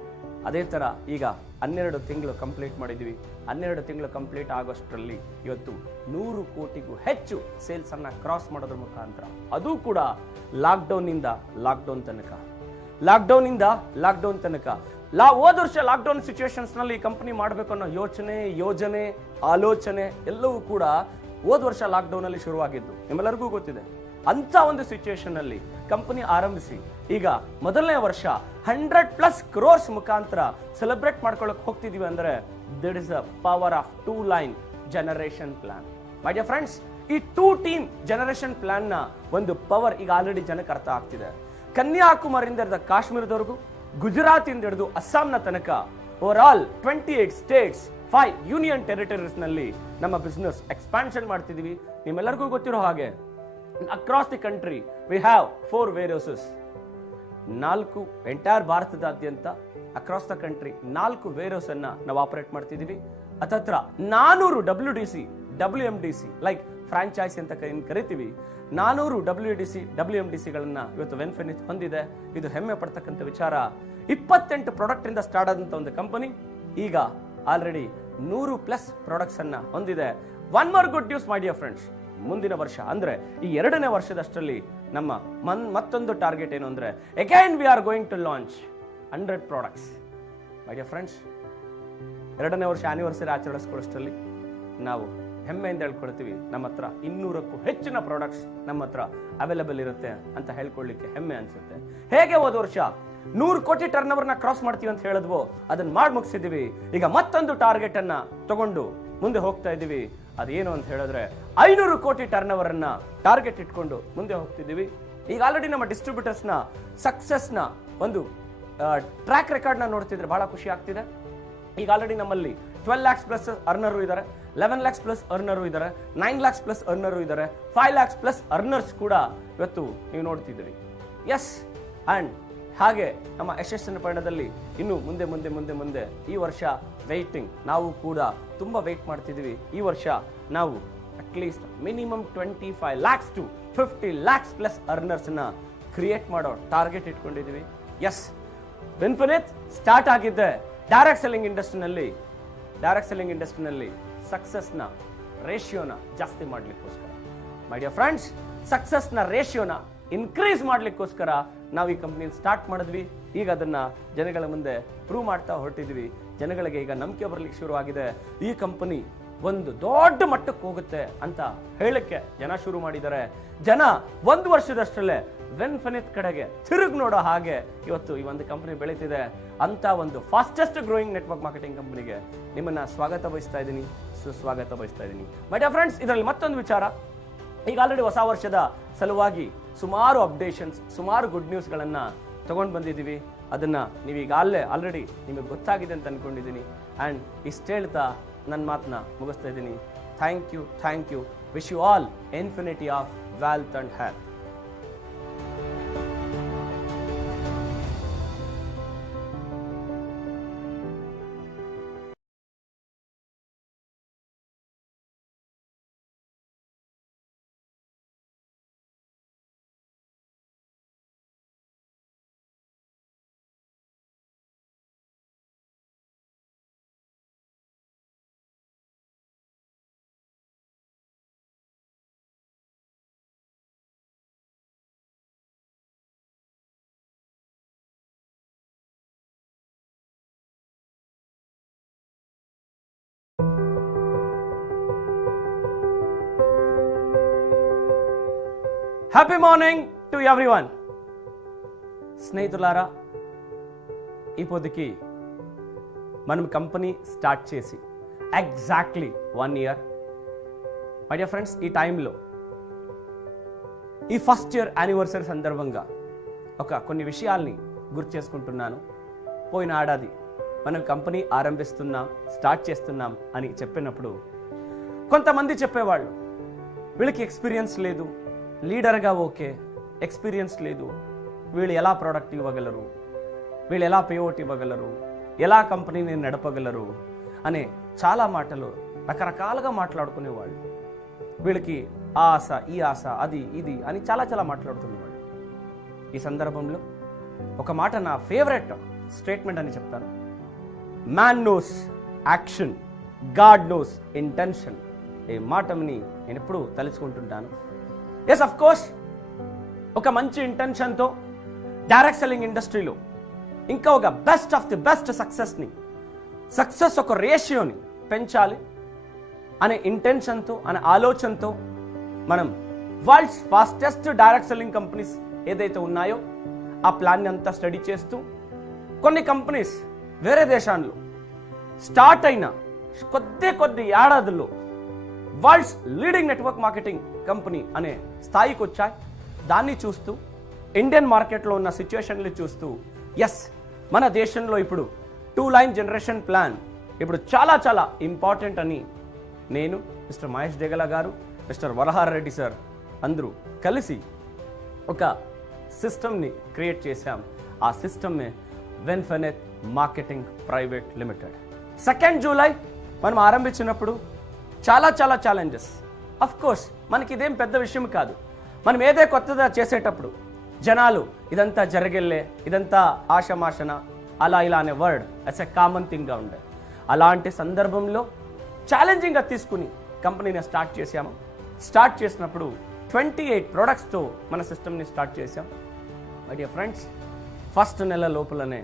ಅದೇ ತರ ಈಗ 12 ತಿಂಗಳು ಕಂಪ್ಲೀಟ್ ಮಾಡಿದ್ವಿ. 12 ತಿಂಗಳು ಕಂಪ್ಲೀಟ್ ಆಗೋಷ್ಟರಲ್ಲಿ ಇವತ್ತು 100 ಕೋಟಿಗೂ ಹೆಚ್ಚು ಸೇಲ್ಸ್ ಅನ್ನ ಕ್ರಾಸ್ ಮಾಡೋದ್ರ ಮುಖಾಂತರ, ಅದು ಕೂಡ ಲಾಕ್ಡೌನ್ ತನಕ ಹೋದ ವರ್ಷ ಲಾಕ್ಡೌನ್ ಸಿಚುವೇಶನ್ಸ್ ನಲ್ಲಿ ಕಂಪನಿ ಮಾಡಬೇಕು ಅನ್ನೋ ಯೋಜನೆ ಆಲೋಚನೆ ಎಲ್ಲವೂ ಕೂಡ ಹೋದ ವರ್ಷ ಲಾಕ್ಡೌನ್ ಅಲ್ಲಿ ಶುರುವಾಗಿದ್ದು ನಿಮ್ಮೆಲ್ಲರಿಗೂ ಗೊತ್ತಿದೆ. ಅಂತ ಒಂದು ಸಿಚುವೇಶನ್ ಅಲ್ಲಿ ಕಂಪನಿ ಆರಂಭಿಸಿ ಈಗ ಮೊದಲನೇ ವರ್ಷ 100+ crores ಮುಖಾಂತರ ಸೆಲೆಬ್ರೇಟ್ ಮಾಡ್ಕೊಳ್ಳೋಕೆ ಹೋಗ್ತಿದೀವಿ ಅಂದ್ರೆ that is the power of 2 line generation plan. My dear friends, ಈ 2 ಟೀಮ್ ಜನರೇಷನ್ ಪ್ಲಾನ್ ನ ಒಂದು ಪವರ್ ಈಗ ಆಲ್ರೆಡಿ ಜನಕ್ಕೆ ಅರ್ಥ ಆಗ್ತಿದೆ. ಕನ್ಯಾಕುಮಾರಿಯಿಂದ ಹಿಡಿದ ಕಾಶ್ಮೀರದವರೆಗೂ, ಗುಜರಾತ್ ಇಂದ ಹಿಡಿದು ಅಸ್ಸಾಂನ ತನಕ over all 28 States 5 union territories ನಲ್ಲಿ ನಮ್ಮ ಬಿಸ್ನೆಸ್ ಎಕ್ಸ್ಪಾನ್ಷನ್ ಮಾಡ್ತಿದೀವಿ. ನಿಮ್ಮೆಲ್ಲರಿಗೂ ಗೊತ್ತಿರೋ ಹಾಗೆ across the country we have 4 warehouses. 4 entire ಭಾರತದಾದ್ಯಂತ ಅಕ್ರಾಸ್ ದ ಕಂಟ್ರಿ 4 warehouse ಅನ್ನ ನಾವು ಆಪರೇಟ್ ಮಾಡ್ತಿದೀವಿ. ಹತ್ರ 400 WDC WMDC ಲೈಕ್ ಫ್ರಾಂಚೈಸಿ ಅಂತ ಕರಿತೀವಿ. 400 WMDC ಗಳನ್ನ ಇವತ್ತು ವಿನ್ಫಿನಿಟ್ ಹೊಂದಿದೆ. ಇದು ಹೆಮ್ಮೆ ಪಡ್ತಕ್ಕಂಥ ವಿಚಾರ. 28 ಪ್ರಾಡಕ್ಟ್ ಇಂದ ಸ್ಟಾರ್ಟ್ ಆದಂತ ಒಂದು ಕಂಪನಿ ಈಗ ಆಲ್ರೆಡಿ 100+ ಪ್ರಾಡಕ್ಟ್ಸ್ ಅನ್ನ ಹೊಂದಿದೆ. ಒನ್ ಮೋರ್ ಗುಡ್ ನ್ಯೂಸ್ ಮೈ ಡಿಯರ್ ಫ್ರೆಂಡ್ಸ್, ಮುಂದಿನ ವರ್ಷ ಅಂದ್ರೆ ಈ 2ನೇ ವರ್ಷದಷ್ಟರಲ್ಲಿ ನಮ್ಮ ಮತ್ತೊಂದು ಟಾರ್ಗೆಟ್ ಏನು ಅಂದ್ರೆ again we are going to launch 100 products. My dear friends, 2ನೇ ವರ್ಷ ಆನಿವರ್ಸರಿ ಆಚರಿಸ್ಕೊಳ್ಳೋಷ್ಟರಲ್ಲಿ ನಾವು ಹೆಮ್ಮೆಯಿಂದ ಹೇಳ್ಕೊಳ್ತೀವಿ ನಮ್ಮ ಹತ್ರ 200ಕ್ಕೂ ಹೆಚ್ಚಿನ ಪ್ರಾಡಕ್ಟ್ಸ್ ನಮ್ಮ ಹತ್ರ ಅವೈಲೇಬಲ್ ಇರುತ್ತೆ ಅಂತ ಹೇಳ್ಕೊಳ್ಳಿಕ್ಕೆ ಹೆಮ್ಮೆ ಅನ್ಸುತ್ತೆ. ಹೇಗೆ ಹೋದ ವರ್ಷ 100 ಕೋಟಿ ಟರ್ನ್ ಓವರ್ನ ಕ್ರಾಸ್ ಮಾಡ್ತೀವಿ ಅಂತ ಹೇಳಿದ್ವೋ ಅದನ್ನ ಮಾಡಿ ಮುಗಿಸಿದೀವಿ. ಈಗ ಮತ್ತೊಂದು ಟಾರ್ಗೆಟ್ ಅನ್ನ ತಗೊಂಡು ಮುಂದೆ ಹೋಗ್ತಾ ಇದೀವಿ. ಅದೇನು ಅಂತ ಹೇಳಿದ್ರೆ 500 ಕೋಟಿ ಟರ್ನ್ ಓವರ್ ಅನ್ನ ಟಾರ್ಗೆಟ್ ಇಟ್ಕೊಂಡು ಮುಂದೆ ಹೋಗ್ತಿದೀವಿ. ಈಗ ಆಲ್ರೆಡಿ ನಮ್ಮ ಡಿಸ್ಟ್ರಿಬ್ಯೂಟರ್ಸ್ ನ ಸಕ್ಸಸ್ ನ ಒಂದು ಟ್ರ್ಯಾಕ್ ರೆಕಾರ್ಡ್ ನ ನೋಡ್ತಿದ್ರೆ ಬಹಳ ಖುಷಿ ಆಗ್ತಿದೆ. ಈಗ ಆಲ್ರೆಡಿ ನಮ್ಮಲ್ಲಿ 12 lakhs+ ಅರ್ನರು ಇದ್ದಾರೆ, 11 lakhs+ ಅರ್ನರು ಇದ್ದಾರೆ, 9 lakhs+ ಅರ್ನರು ಇದ್ದಾರೆ, 5 lakhs+ ಅರ್ನರ್ಸ್ ಕೂಡ ಇವತ್ತು ನೀವು ನೋಡ್ತಿದ್ದೀರಿ. ಎಸ್, ಅಂಡ್ ಹಾಗೆ ನಮ್ಮ ಯಶಸ್ಸಿನ ಪಯಣದಲ್ಲಿ ಇನ್ನು ಮುಂದೆ ಈ ವರ್ಷ ವೆಯ್ಟಿಂಗ್, ನಾವು ಕೂಡ ತುಂಬಾ ವೆಯ್ಟ್ ಮಾಡ್ತಿದ್ದೀವಿ. ಈ ವರ್ಷ ನಾವು at least minimum 25 lakhs to 50 lakhs+ earners ನ ಕ್ರಿಯೇಟ್ ಮಾಡೋ ಟಾರ್ಗೆಟ್ ಇಟ್ಕೊಂಡಿದ್ದೀವಿ. ಎಸ್, ವಿನ್ಫಿನಿಟ್ ಸ್ಟಾರ್ಟ್ ಆಗಿದ್ದೆ ಡೈರೆಕ್ಟ್ ಸೆಲ್ಲಿಂಗ್ ಇಂಡಸ್ಟ್ರಿನಲ್ಲಿ ಸಕ್ಸಸ್ನ ರೇಷಿಯೋನ ಜಾಸ್ತಿ ಮಾಡ್ಲಿಕ್ಕೋಸ್ಕರ. ಮೈ ಡಿಯರ್ ಫ್ರೆಂಡ್ಸ್, ಸಕ್ಸಸ್ನ ರೇಷಿಯೋನ ಇನ್ಕ್ರೀಸ್ ಮಾಡ್ಲಿಕ್ಕೋಸ್ಕರ ನಾವು ಈ ಕಂಪ್ನಿ ಸ್ಟಾರ್ಟ್ ಮಾಡಿದ್ವಿ. ಈಗ ಅದನ್ನ ಜನಗಳ ಮುಂದೆ ಪ್ರೂವ್ ಮಾಡ್ತಾ ಹೊರಟಿದ್ವಿ. ಜನಗಳಿಗೆ ಈಗ ನಂಬಿಕೆ ಬರ್ಲಿಕ್ಕೆ ಶುರು ಆಗಿದೆ. ಈ ಕಂಪನಿ ಒಂದು ದೊಡ್ಡ ಮಟ್ಟಕ್ಕೆ ಹೋಗುತ್ತೆ ಅಂತ ಹೇಳಕ್ಕೆ ಜನ ಶುರು ಮಾಡಿದ್ದಾರೆ. ಜನ 1 ವರ್ಷದಷ್ಟರಲ್ಲೇ ವಿನ್ಫಿನಿಟ್ ಕಡೆಗೆ ತಿರುಗಿ ನೋಡೋ ಹಾಗೆ ಇವತ್ತು ಈ ಒಂದು ಕಂಪನಿ ಬೆಳೀತಿದೆ. ಅಂತ ಒಂದು ಫಾಸ್ಟೆಸ್ಟ್ ಗ್ರೋಯಿಂಗ್ ನೆಟ್ವರ್ಕ್ ಮಾರ್ಕೆಟಿಂಗ್ ಕಂಪನಿಗೆ ನಿಮ್ಮನ್ನ ಸುಸ್ವಾಗತ ಬಯಸ್ತಾ ಇದ್ದೀನಿ. ಮೈ ಡಿಯರ್ ಫ್ರೆಂಡ್ಸ್, ಇದರಲ್ಲಿ ಮತ್ತೊಂದು ವಿಚಾರ, ಈಗ ಆಲ್ರೆಡಿ ಹೊಸ ವರ್ಷದ ಸಲುವಾಗಿ ಸುಮಾರು ಅಪ್ಡೇಷನ್ಸ್, ಸುಮಾರು ಗುಡ್ ನ್ಯೂಸ್ಗಳನ್ನು ತೊಗೊಂಡು ಬಂದಿದ್ದೀವಿ. ಅದನ್ನು ನೀವು ಈಗಾಗಲೇ ಆಲ್ರೆಡಿ ನಿಮಗೆ ಗೊತ್ತಾಗಿದೆ ಅಂತ ಅಂದ್ಕೊಂಡಿದ್ದೀನಿ. ಆ್ಯಂಡ್ ಇಷ್ಟು ಹೇಳ್ತಾ ನನ್ನ ಮಾತನ್ನ ಮುಗಿಸ್ತಾ ಇದ್ದೀನಿ. Thank you. Wish you all infinity of wealth and health. Happy morning to everyone. స్నేహితులారా, ఈ పొద్దుకి మనం కంపెనీ స్టార్ట్ చేసి exactly 1 year. My dear friends, ఈ టైంలో ఈ ఫస్ట్ ఇయర్ యానివర్సరీ సందర్భంగా కొన్ని విషయాల్ని గుర్తు చేసుకుంటున్నాను. పోయిన ఏడాది మనం కంపెనీ స్టార్ట్ చేస్తున్నాం అని చెప్పినప్పుడు కొంతమంది చెప్పేవాళ్ళు, వీళ్ళకి ఎక్స్పీరియన్స్ లేదు, లీడర్గా ఓకే, ఎక్స్పీరియన్స్ లేదు, వీళ్ళు ఎలా ప్రోడక్ట్ ఇవ్వగలరు, వీళ్ళు ఎలా పేఅవుట్ ఇవ్వగలరు, ఎలా కంపెనీని నడపగలరు అనే చాలా మాటలు రకరకాలుగా మాట్లాడుకునేవాళ్ళు. వీళ్ళకి ఆ ఆశ, ఈ ఆశ, అది ఇది అని చాలా మాట్లాడుకునేవాళ్ళు. ఈ సందర్భంలో ఒక మాట, నా ఫేవరెట్ స్టేట్మెంట్ అని చెప్తాను. Man knows action, God knows intention. ఈ మాటని నేను ఎప్పుడూ తలుచుకుంటుంటాను. ఎస్, అఫ్ కోర్స్, ఒక మంచి ఇంటెన్షన్తో డైరెక్ట్ సెల్లింగ్ ఇండస్ట్రీలో ఇంకా ఒక best of the best success ఒక రేషియోని పెంచాలి అనే ఇంటెన్షన్తో, అనే ఆలోచనతో మనం world's fastest direct selling companies ఏదైతే ఉన్నాయో ఆ ప్లాన్ని అంతా స్టడీ చేస్తూ, కొన్ని కంపెనీస్ వేరే దేశాల్లో స్టార్ట్ అయిన కొద్ది ఏడాదుల్లో world's leading network marketing company అనే స్థాయికి వచ్చాయి. దాన్ని చూస్తూ, ఇండియన్ మార్కెట్లో ఉన్న సిచ్యువేషన్లు చూస్తూ, ఎస్, మన దేశంలో ఇప్పుడు 2 line జనరేషన్ ప్లాన్ ఇప్పుడు చాలా ఇంపార్టెంట్ అని నేను, మిస్టర్ మహేష్ డేగల గారు, మిస్టర్ వరహార్ రెడ్డి సార్ అందరూ కలిసి ఒక సిస్టమ్ని క్రియేట్ చేశాం. ఆ సిస్టమ్నే విన్ఫినిట్ మార్కెటింగ్ ప్రైవేట్ లిమిటెడ్. 2 July మనం ఆరంభించినప్పుడు చాలా ఛాలెంజెస్. అఫ్ కోర్స్ మనకి ఇదేం పెద్ద విషయం కాదు. మనం ఏదే కొత్తగా చేసేటప్పుడు జనాలు ఇదంతా జరగలే, ఇదంతా ఆషమాషన, అలా ఇలా అనే వర్డ్ యాజ్ ఎ కామన్ థింగ్గా ఉండే. అలాంటి సందర్భంలో ఛాలెంజింగ్గా తీసుకుని కంపెనీని స్టార్ట్ చేశాము. స్టార్ట్ చేసినప్పుడు 28 productsతో మన సిస్టమ్ని స్టార్ట్ చేశాం. మై డియర్ ఫ్రెండ్స్, ఫస్ట్ నెల లోపలనే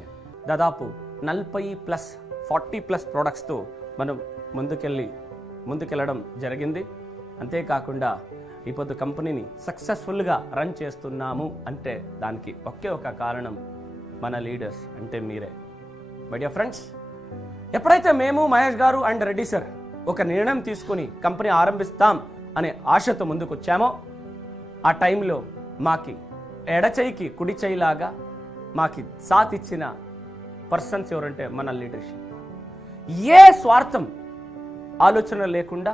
దాదాపు 40+ productsతో మనం ముందుకెళ్ళడం జరిగింది. అంతేకాకుండా ఇప్పుడు కంపెనీని సక్సెస్ఫుల్గా రన్ చేస్తున్నాము అంటే దానికి ఒకే ఒక కారణం మన లీడర్స్, అంటే మీరే. మై డియర్ ఫ్రెండ్స్, ఎప్పుడైతే మేము, మహేష్ గారు అండ్ రెడ్డి సార్ ఒక నిర్ణయం తీసుకుని కంపెనీ ఆరంభిస్తాం అనే ఆశతో ముందుకు వచ్చామో, ఆ టైంలో మాకి ఎడచేయికి కుడి చేయిలాగా మాకి సాత్ ఇచ్చిన పర్సన్స్ ఎవరంటే మన లీడర్షిప్. ఏ స్వార్థం ఆలోచన లేకుండా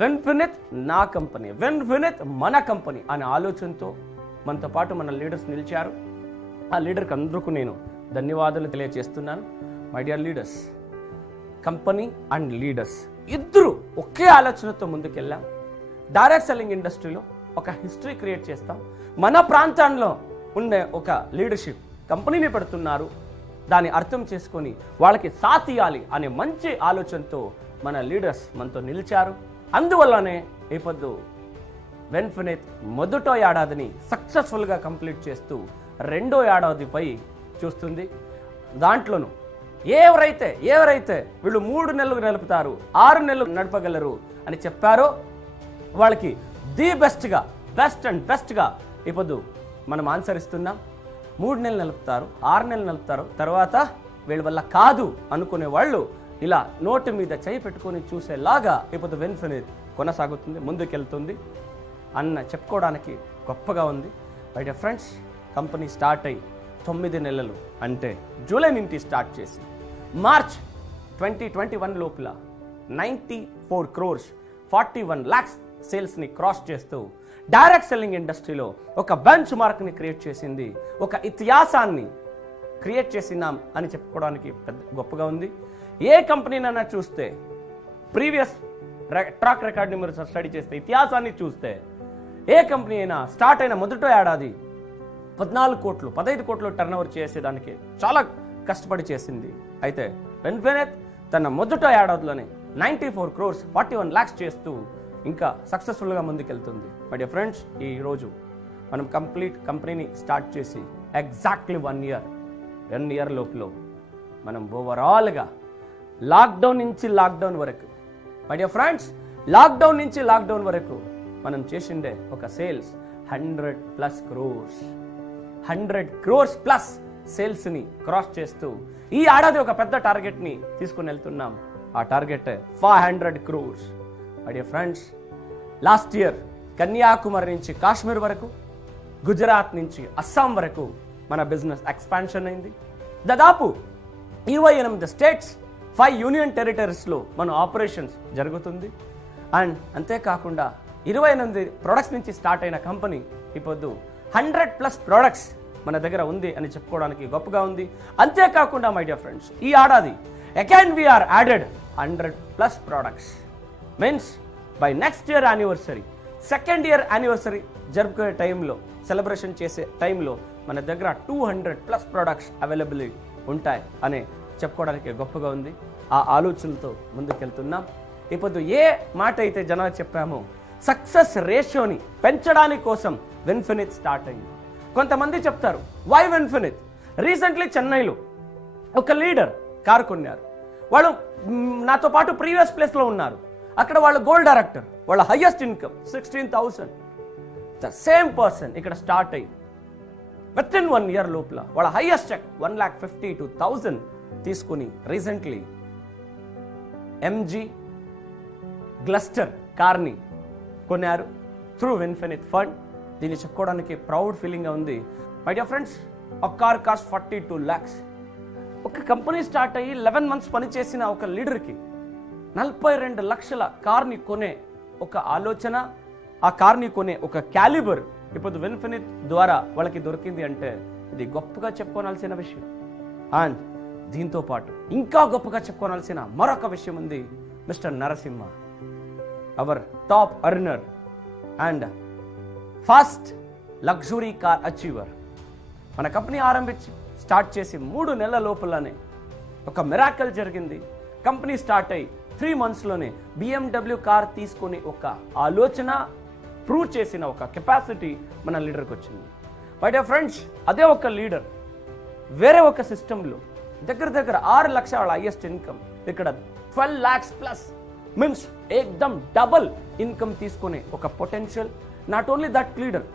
విన్ఫినిట్ నా కంపెనీ, విన్ఫినిట్ మన కంపెనీ అనే ఆలోచనతో మనతో పాటు మన లీడర్స్ నిలిచారు. ఆ లీడర్కి అందరికీ నేను ధన్యవాదాలు తెలియజేస్తున్నాను. My dear leaders, company and leaders ఇద్దరు ఒకే ఆలోచనతో ముందుకెళ్ళాం. డైరెక్ట్ సెల్లింగ్ ఇండస్ట్రీలో ఒక హిస్టరీ క్రియేట్ చేస్తాం. మన ప్రాంతంలో ఉండే ఒక లీడర్షిప్ కంపెనీని పెడుతున్నారు, దాన్ని అర్థం చేసుకొని వాళ్ళకి సాథ్ ఇవ్వాలి అనే మంచి ఆలోచనతో మన లీడర్స్ మనతో నిలిచారు. అందువల్లనే ఈ పొద్దు విన్ఫినిట్ మొదటి ఏడాదిని సక్సెస్ఫుల్గా కంప్లీట్ చేస్తూ 2వ ఏడాదిపై చూస్తుంది. దాంట్లోనూ ఎవరైతే వీళ్ళు 3 నెలలు నడుపుతారు, 6 నెలలు నడపగలరు అని చెప్పారో వాళ్ళకి ది బెస్ట్గా ఇప్పుడు మనం ఆన్సర్ ఇస్తున్నాం. 3 నెలలు నడుపుతారు, 6 నెలలు నడుపుతారు, తర్వాత వీళ్ళ వల్ల కాదు అనుకునే వాళ్ళు ఇలా నోటి మీద చేయి పెట్టుకొని చూసేలాగా ఇప్పుడు విన్ఫినిట్ కొనసాగుతుంది, ముందుకెళ్తుంది అన్న చెప్పుకోవడానికి గొప్పగా ఉంది. My dear friends, company start అయ్యి 9 నెలలు అంటే జూలై నుంచి స్టార్ట్ చేసి మార్చ్ 2021 లోపల 94 crores 41 lakhs సేల్స్ని క్రాస్ చేస్తూ డైరెక్ట్ సెల్లింగ్ ఇండస్ట్రీలో ఒక బెంచ్ మార్క్ని క్రియేట్ చేసింది, ఒక ఇతిహాసాన్ని క్రియేట్ చేసినాం అని చెప్పుకోవడానికి పెద్ద గొప్పగా ఉంది. ఏ కంపెనీనైనా చూస్తే ప్రీవియస్ ట్రాక్ రికార్డ్ని మీరు స్టడీ చేస్తే, ఇతిహాసాన్ని చూస్తే, ఏ కంపెనీ అయినా స్టార్ట్ అయిన మొదటి ఏడాది 14 కోట్లు 15 కోట్లు టర్నోవర్ చేసేదానికి చాలా కష్టపడి చేసింది. అయితే విన్ఫినిట్ తన మొదటి ఏడాదిలోనే 94 crores 41 lakhs చేస్తూ ఇంకా సక్సెస్ఫుల్గా ముందుకెళ్తుంది. మై డియర్ ఫ్రెండ్స్, ఈరోజు మనం కంప్లీట్ కంపెనీని స్టార్ట్ చేసి ఎగ్జాక్ట్లీ 1 year లోపల మనం ఓవరాల్గా లాక్డౌన్ నుంచి లాక్డౌన్ వరకు, మై డియర్ ఫ్రెండ్స్, లాక్డౌన్ నుంచి లాక్డౌన్ వరకు మనం చేసిండే ఒక సేల్స్ 100+ crores 100 crores ప్లస్ సేల్స్ని క్రాస్ చేస్తూ ఈ ఏడాది ఒక పెద్ద టార్గెట్ని తీసుకుని వెళ్తున్నాం. ఆ target 500 crores. My dear friends, last year Kanyakumari నుంచి కాశ్మీర్ వరకు, గుజరాత్ నుంచి అస్సాం వరకు మన బిజినెస్ ఎక్స్పాన్షన్ అయింది. దాదాపు 28 స్టేట్స్ 5 యూనియన్ టెరిటరీస్లో మన ఆపరేషన్స్ జరుగుతుంది. అండ్ అంతేకాకుండా 28 ప్రొడక్ట్స్ నుంచి స్టార్ట్ అయిన కంపెనీ ఇప్పుడు 100+ ప్రొడక్ట్స్ మన దగ్గర ఉంది అని చెప్పుకోవడానికి గొప్పగా ఉంది. అంతేకాకుండా మై డియర్ ఫ్రెండ్స్, ఈ ఏడాది again we are added 100+ products. Means by next year anniversary, second year anniversary జరుపుకునే టైంలో, సెలబ్రేషన్ చేసే టైంలో మన దగ్గర 200+ ప్రొడక్ట్స్ అవైలబిలిటీ ఉంటాయి అని చెప్పుకోవడానికి గొప్పగా ఉంది. ఆ ఆలోచనలతో ముందుకెళ్తున్నాం. ఇప్పుడు ఏ మాట అయితే జనాలు చెప్పామో, సక్సెస్ రేషియోని పెంచడానికి కోసం విన్ఫినిట్ స్టార్ట్ అయింది. కొంతమంది చెప్తారు, వై విన్ఫినిట్? రీసెంట్లీ చెన్నైలో ఒక లీడర్ కారు కొన్నారు. వాళ్ళు నాతో పాటు ప్రీవియస్ ప్లేస్లో ఉన్నారు. అక్కడ వాళ్ళ గోల్డ్ డైరెక్టర్, వాళ్ళ highest income 16,000. The same person ఇక్కడ స్టార్ట్ అయ్యి వితిన్ 1 year లోపల వాళ్ళ హైయెస్ట్ చెక్ 1,52,000 తీసుకుని రీసెంట్లీ ఎంజీ గ్లస్టర్ కార్ని కొన్నారు త్రూ విన్ఫినిట్ ఫండ్. దీన్ని చెప్పుకోవడానికి ప్రౌడ్ ఫీలింగ్గా ఉంది. మై డియర్ ఫ్రెండ్స్, ఒక కార్ కాస్ట్ 42 lakhs. ఒక కంపెనీ స్టార్ట్ అయ్యి 11 months పనిచేసిన ఒక లీడర్కి 42 లక్షల కార్ని కొనే ఒక ఆలోచన, ఆ కార్ని కొనే ఒక క్యాలిబర్ ఇప్పుడు విన్ఫినిట్ ద్వారా వాళ్ళకి దొరికింది అంటే ఇది గొప్పగా చెప్పుకోవాల్సిన విషయం. అండ్ దీంతో పాటు ఇంకా గొప్పగా చెప్పుకోవాల్సిన మరొక విషయం ఉంది. Mister Narasimha, our top earner and first luxury car achiever, మన కంపెనీ ఆరంభించి స్టార్ట్ చేసి 3 నెలల లోపలనే ఒక మిరాకల్ జరిగింది. కంపెనీ స్టార్ట్ అయ్యి 3 monthsలోనే BMW కార్ తీసుకుని ఒక ఆలోచన ప్రూవ్ చేసిన ఒక కెపాసిటీ మన లీడర్కి వచ్చింది. మై డియర్ ఫ్రెండ్స్, అదే ఒక లీడర్ వేరే ఒక సిస్టంలో దగ్గర 6 లక్షల వాళ్ళ హైయెస్ట్ ఇన్కమ్, ఇక్కడ 12 lakhs ప్లస్, మీన్స్ ఏకదమ్ డబల్ ఇన్కమ్ తీసుకునే ఒక potential. Not only that leader,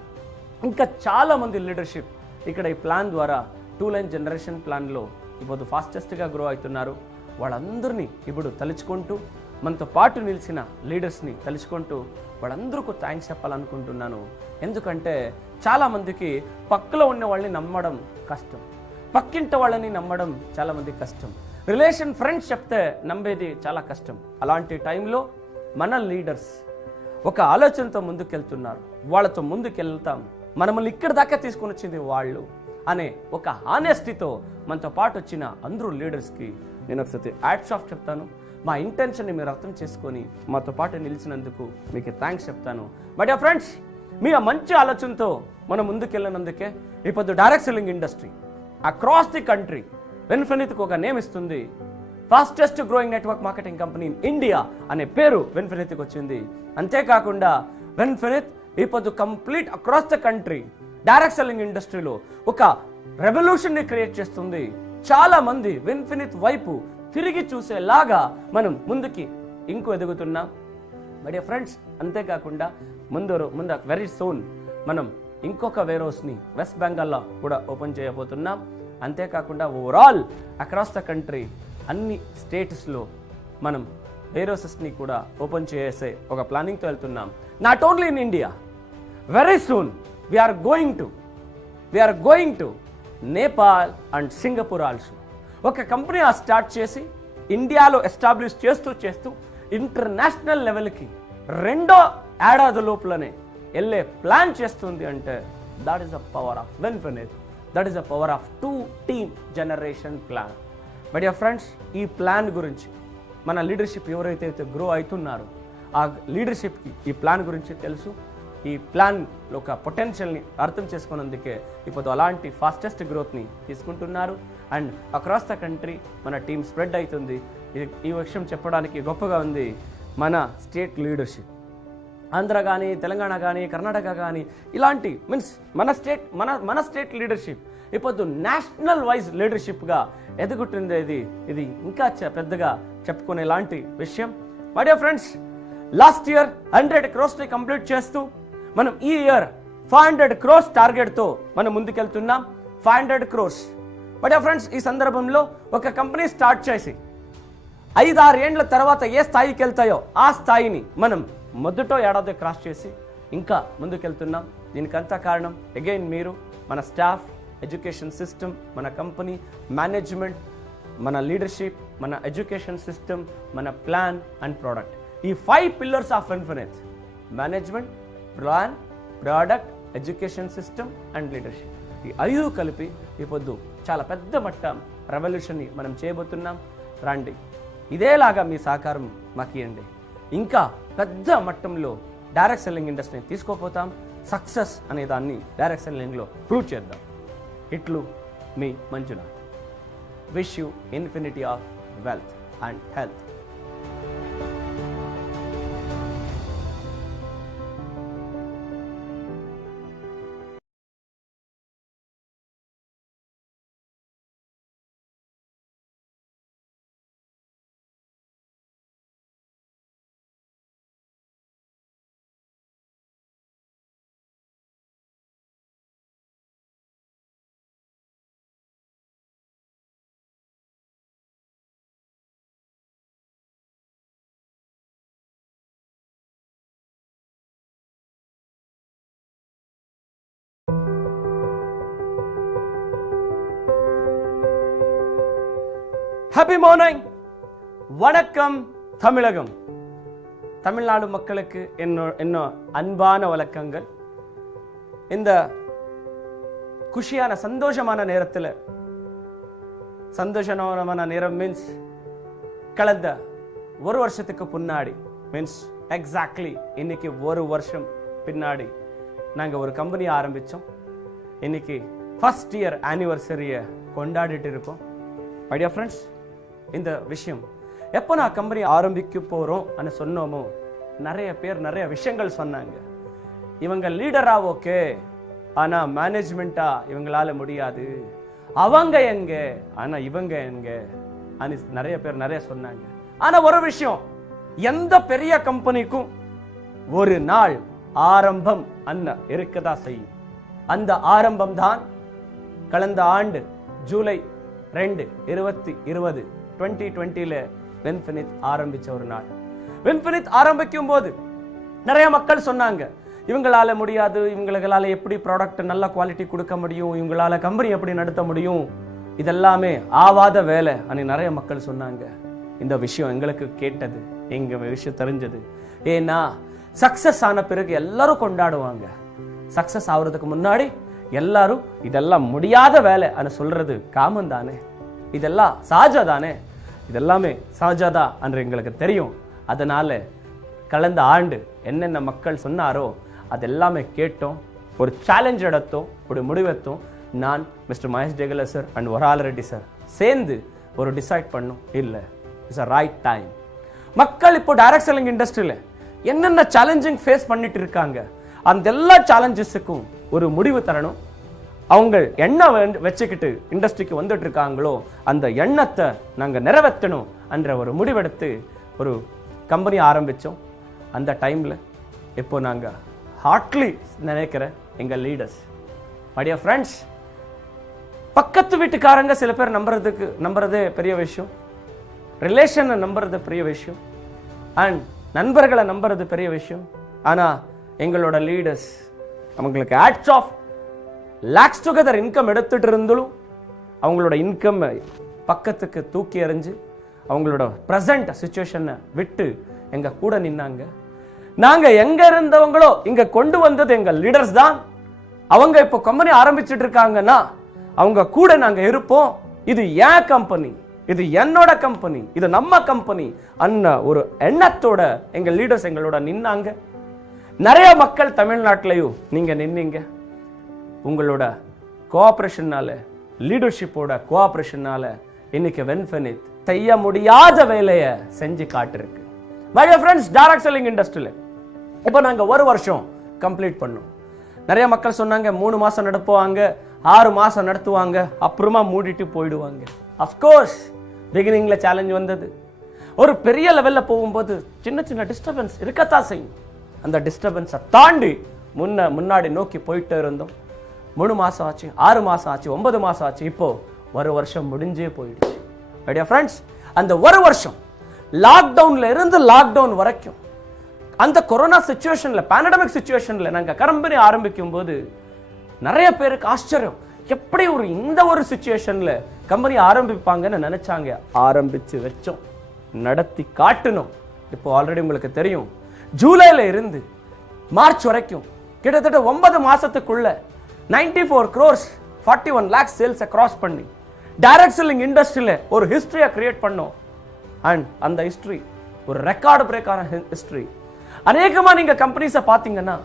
ఇంకా చాలా మంది లీడర్షిప్ ఇక్కడ ఈ ప్లాన్ ద్వారా 2 line జనరేషన్ ప్లాన్లో ఇప్పుడు ఫాస్టెస్ట్గా గ్రో అవుతున్నారు. వాళ్ళందరినీ ఇప్పుడు తలుచుకుంటూ, మనతో పాటు నిలిచిన లీడర్స్ని తలుచుకుంటూ వాళ్ళందరికీ థ్యాంక్స్ చెప్పాలనుకుంటున్నాను. ఎందుకంటే చాలామందికి పక్కలో ఉన్న వాళ్ళని నమ్మడం కష్టం, పక్కింటి వాళ్ళని నమ్మడం చాలామంది కష్టం, రిలేషన్ ఫ్రెండ్స్ చెప్తే నమ్మేది చాలా కష్టం. అలాంటి టైంలో మన లీడర్స్ ఒక ఆలోచనతో ముందుకెళ్తున్నారు. వాళ్ళతో ముందుకెళ్తాం, మనల్ని ఇక్కడ దాకా తీసుకుని వచ్చింది వాళ్ళు అనే ఒక హానెస్టీతో మనతో పాటు వచ్చిన అందరూ లీడర్స్కి నేను ఒకసారి హ్యాట్స్ ఆఫ్ చెప్తాను. మా ఇంటెన్షన్ని మీరు అర్థం చేసుకొని మాతో పాటు నిలిచినందుకు మీకు థ్యాంక్స్ చెప్తాను. మై డియర్ ఫ్రెండ్స్, మీ ఆ మంచి ఆలోచనతో మనం ముందుకెళ్ళినందుకే ఇప్పుడు direct selling industry across the country విన్ఫినిట్కి ఒక నేమ్ ఇస్తుంది. Fastest growing network marketing company in India అనే పేరు విన్ఫినిట్కి వచ్చింది. అంతేకాకుండా విన్ఫినిట్ ఇప్పుడు complete across the country direct selling ఇండస్ట్రీలో ఒక రెవల్యూషన్ని క్రియేట్ చేస్తుంది. చాలా మంది విన్ఫినిట్ వైపు తిరిగి చూసేలాగా మనం ముందుకి ఎదుగుతున్నాం. మై డియర్ ఫ్రెండ్స్, అంతేకాకుండా ముందు వెరీ సూన్ మనం ఇంకొక వేర్హౌస్ని వెస్ట్ బెంగాల్లో కూడా ఓపెన్ చేయబోతున్నాం. అంతేకాకుండా ఓవరాల్ అక్రాస్ ద కంట్రీ అన్ని స్టేట్స్లో మనం వేర్హౌసెస్ని కూడా ఓపెన్ చేసే ఒక ప్లానింగ్తో వెళ్తున్నాం. Not only in India, very soon we are going to we are going to Nepal and Singapore also. ఒక కంపెనీ స్టార్ట్ చేసి ఇండియాలో ఎస్టాబ్లిష్ చేస్తూ ఇంటర్నేషనల్ లెవెల్కి 2వ ఏడాది లోపలనే వెళ్ళే ప్లాన్ చేస్తుంది అంటే that is the power of Vinfinit. That is the power of 2 team generation plan. But dear friends, ఈ ప్లాన్ గురించి మన లీడర్షిప్ ఎవరైతే గ్రో అవుతున్నారో ఆ లీడర్షిప్కి ఈ ప్లాన్ గురించి తెలుసు. ఈ ప్లాన్లో ఒక పొటెన్షియల్ని అర్థం చేసుకున్నందుకే ఇప్పుడు అలాంటి ఫాస్టెస్ట్ గ్రోత్ని తీసుకుంటున్నారు. అండ్ అక్రాస్ ద కంట్రీ మన టీం స్ప్రెడ్ అవుతుంది. ఈ విషయం చెప్పడానికి గొప్పగా ఉంది మన స్టేట్ లీడర్షిప్. ఆంధ్ర కానీ, తెలంగాణ కానీ, కర్ణాటక కానీ ఇలాంటి మీన్స్ మన స్టేట్ లీడర్షిప్ ఇప్పుడు నేషనల్ వైజ్ లీడర్షిప్గా ఎదుగుతుంది. ఇది ఇంకా పెద్దగా చెప్పుకునేలాంటి విషయం. My dear friends, last year 100 crores complete చేస్తూ మనం ఈ ఇయర్ 500 crores టార్గెట్తో మనం ముందుకెళ్తున్నాం. 500 crores. బట్ ఫ్రెండ్స్, ఈ సందర్భంలో ఒక కంపెనీ స్టార్ట్ చేసి 5-6 ఏండ్ల తర్వాత ఏ స్థాయికి వెళ్తాయో ఆ స్థాయిని మనం మొదట ఏడాది క్రాస్ చేసి ఇంకా ముందుకెళ్తున్నాం. దీనికంతా కారణం అగైన్ మీరు, మన స్టాఫ్, ఎడ్యుకేషన్ సిస్టమ్, మన కంపెనీ మేనేజ్మెంట్, మన లీడర్షిప్, మన ఎడ్యుకేషన్ సిస్టమ్, మన ప్లాన్ అండ్ ప్రోడక్ట్. ఈ 5 pillars of infinite: management, plan, product, education system and leadership. ఈ 5 కలిపి ఇప్పుడు చాలా పెద్ద మట్టం రెవల్యూషన్ని మనం చేయబోతున్నాం. రండి, ఇదేలాగా మీ సహకారం మాకు ఇవ్వండి. ఇంకా పెద్ద మట్టంలో డైరెక్ట్ సెల్లింగ్ ఇండస్ట్రీని తీసుకోపోతాం. సక్సెస్ అనే దాన్ని డైరెక్ట్ సెల్లింగ్లో ప్రూవ్ చేద్దాం. ఇట్లు మీ Manjunath. Wish you infinity of wealth and health. Happy morning, வணக்கம் தமிழகம். தமிழ்நாடு மக்களுக்கு என்னோ அன்பான வணக்கங்கள். இந்த குஷியான சந்தோஷமான நேரத்தில், சந்தோஷமான நேரம் மீன்ஸ் கடந்த 1 வருஷத்துக்கு முன்னாடி, மீன்ஸ் எக்ஸாக்ட்லி இன்னைக்கு 1 வருஷம் பின்னாடி நாங்கள் ஒரு கம்பெனி ஆரம்பித்தோம். இன்னைக்கு ஃபர்ஸ்ட் இயர் ஆனிவர்சரியை கொண்டாடிட்டு இருக்கோம். மை டியர் ஃப்ரெண்ட்ஸ், இந்த விஷயம் எப்போ நான் கம்பெனி ஆரம்பிக்க போகிறோம் అని சொன்னோமோ நிறைய பேர் நிறைய விஷயங்கள் சொன்னாங்க. இவங்க லீடரா ஓகே, ஆனால் மேனேஜ்மெண்ட்டா இவங்களால முடியாது, அவங்க எங்க ஆனால் இவங்க எங்க అని நிறைய பேர் நிறைய சொன்னாங்க. ஆனால் ஒரு விஷயம், எந்த பெரிய கம்பெனிக்கும் ஒரு நாள் ஆரம்பம் அன்ன இருக்கதா செய்யும். அந்த ஆரம்பம் தான் கடந்த ஆண்டு ஜூலை 2, 2020 2020 வின்ஃபினிட் ஆரம்பிச்ச ஒரு நாள். வின்ஃபினிட் ஆரம்பிக்கும் போது நிறைய மக்கள் சொன்னாங்க, இவங்களால முடியாது, இவங்களால எப்படி ப்ராடக்ட் நல்ல குவாலிட்டி கொடுக்க முடியும், இவங்களால கம்பெனி எப்படி நடத்த முடியும், இதெல்லாமே ஆவாத வேலை అని நிறைய மக்கள் சொன்னாங்க. இந்த விஷயம் எங்களுக்கு கேட்டது, எங்க விஷயம் தெரிஞ்சது. ஏன்னா சக்சஸ் ஆன பிறகு எல்லாரும் கொண்டாடுவாங்க. சக்சஸ் ஆகுறதுக்கு முன்னாடி எல்லாரும் இதெல்லாம் முடியாத வேலை అని சொல்றது காமன் தானே, இதெல்லாம் சகஜ தானே, இதெல்லாமே சகஜதா என்று எங்களுக்கு தெரியும். அதனால கடந்த ஆண்டு என்னென்ன மக்கள் சொன்னாரோ அதெல்லாமே கேட்டோம், ஒரு சேலஞ்ச் எடுத்தோம், ஒரு முடிவெடுத்தோம். நான் mister Mahesh Degala sir and Varala Reddy sir சேர்ந்து ஒரு டிசைட் பண்ணோம், இல்லை இட்ஸ் அ ரைட் டைம். மக்கள் இப்போ டைரக்ட் செல்லிங் இண்டஸ்ட்ரியில் என்னென்ன சேலஞ்சிங் ஃபேஸ் பண்ணிட்டு இருக்காங்க, அந்த எல்லா சேலஞ்சஸுக்கும் ஒரு முடிவு தரணும். அவங்க எண்ணம் வச்சுக்கிட்டு இண்டஸ்ட்ரிக்கு வந்துட்டு இருக்காங்களோ அந்த எண்ணத்தை நாங்கள் நிறைவேற்றணும் என்ற ஒரு முடிவெடுத்து ஒரு கம்பெனி ஆரம்பித்தோம். அந்த டைமில் இப்போ நாங்கள் ஹார்ட்லி நினைக்கிற எங்கள் லீடர்ஸ், மை டியர் ஃப்ரெண்ட்ஸ், பக்கத்து வீட்டுக்காரங்க சில பேர் நம்புறதே பெரிய விஷயம், ரிலேஷனை நம்புறது பெரிய விஷயம், அண்ட் நண்பர்களை நம்புறது பெரிய விஷயம். ஆனால் எங்களோட லீடர்ஸ், அவங்களுக்கு hats off, lakhs together income எடுத்துட்டு இருந்தாலும் அவங்களோட இன்கம் பக்கத்துக்கு தூக்கி எறிஞ்சு அவங்களோட பிரசன்ட் சிச்சுவேஷனை விட்டு எங்க கூட நின்னாங்க. நாங்க எங்க இருந்தவங்களோ இங்க கொண்டு வந்தது எங்க லீடர்ஸ் தான். அவங்க இப்போ கம்பெனி ஆரம்பிச்சுட்டு இருக்காங்கன்னா அவங்க கூட நாங்க இருப்போம். இது என் கம்பெனி, இது என்னோட கம்பெனி, இது நம்ம கம்பெனி அண்ண ஒரு எண்ணத்தோட எங்க லீடர்ஸ் எங்களோட நின்னாங்க. நிறைய மக்கள் தமிழ்நாட்டிலையும் நீங்க நின்னீங்க. உங்களோட கோஆபரேஷனால, லீடர்ஷிப்போட கோஆபரேஷனால இன்னைக்கு வென்ஃபினித் செய்ய முடியாத வேலையை செஞ்சு காட்டிருக்கு. My dear friends, direct selling இண்டஸ்ட்ரியில இப்போ நாங்க ஒரு வருஷம் கம்ப்ளீட் பண்ணோம். நிறைய மக்கள் சொன்னாங்க 3 மாசம் நடத்துவாங்க, 6 மாசம் நடத்துவாங்க, அப்புறமா மூடிட்டு போயிடுவாங்க. அஃப்கோர்ஸ் பிகினிங்ல சேலஞ்ச் வந்தது. ஒரு பெரிய லெவல்ல போகும்போது சின்ன சின்ன டிஸ்டர்பன்ஸ் இருக்கத்தான் செய்யும். அந்த டிஸ்டர்பன்ஸை தாண்டி முன்னாடி நோக்கி போயிட்டே இருந்தோம். 3 மாசம் ஆச்சு, 6 மாசம் ஆச்சு, 9 மாசம் ஆச்சு, இப்போ ஒரு வருஷம் முடிஞ்சே போயிடுச்சு. ஐடியா ஃப்ரெண்ட்ஸ், அந்த ஒரு வருஷம் லாக்டவுன்ல இருந்து லாக்டவுன் வரைக்கும் அந்த கொரோனா சிச்சுவேஷன்ல, பேண்டமிக் சிச்சுவேஷன்ல நாங்க கம்பெனி ஆரம்பிக்கும் போது நிறைய பேருக்கு ஆச்சரியம், எப்படி இந்த ஒரு சிச்சுவேஷன்ல கம்பெனி ஆரம்பிப்பாங்கன்னு நினைச்சாங்க. ஆரம்பிச்சு வச்சோம், நடத்தி காட்டணும். இப்போ ஆல்ரெடி உங்களுக்கு தெரியும், ஜூலைல இருந்து மார்ச் வரைக்கும் கிட்டத்தட்ட 9 மாசத்துக்குள்ள 94 crores 41 lakhs சேல்ஸை கிராஸ் பண்ணி டைரக்ட் செல்லிங் இண்டஸ்ட்ரியில ஒரு ஹிஸ்டரியை கிரியேட் பண்ணோம். அண்ட் அந்த ஹிஸ்டரி ஒரு ரெக்கார்டு பிரேக்கான ஹிஸ்டரி. அநேகமா நீங்க கம்பெனிஸை பார்த்தீங்கன்னா,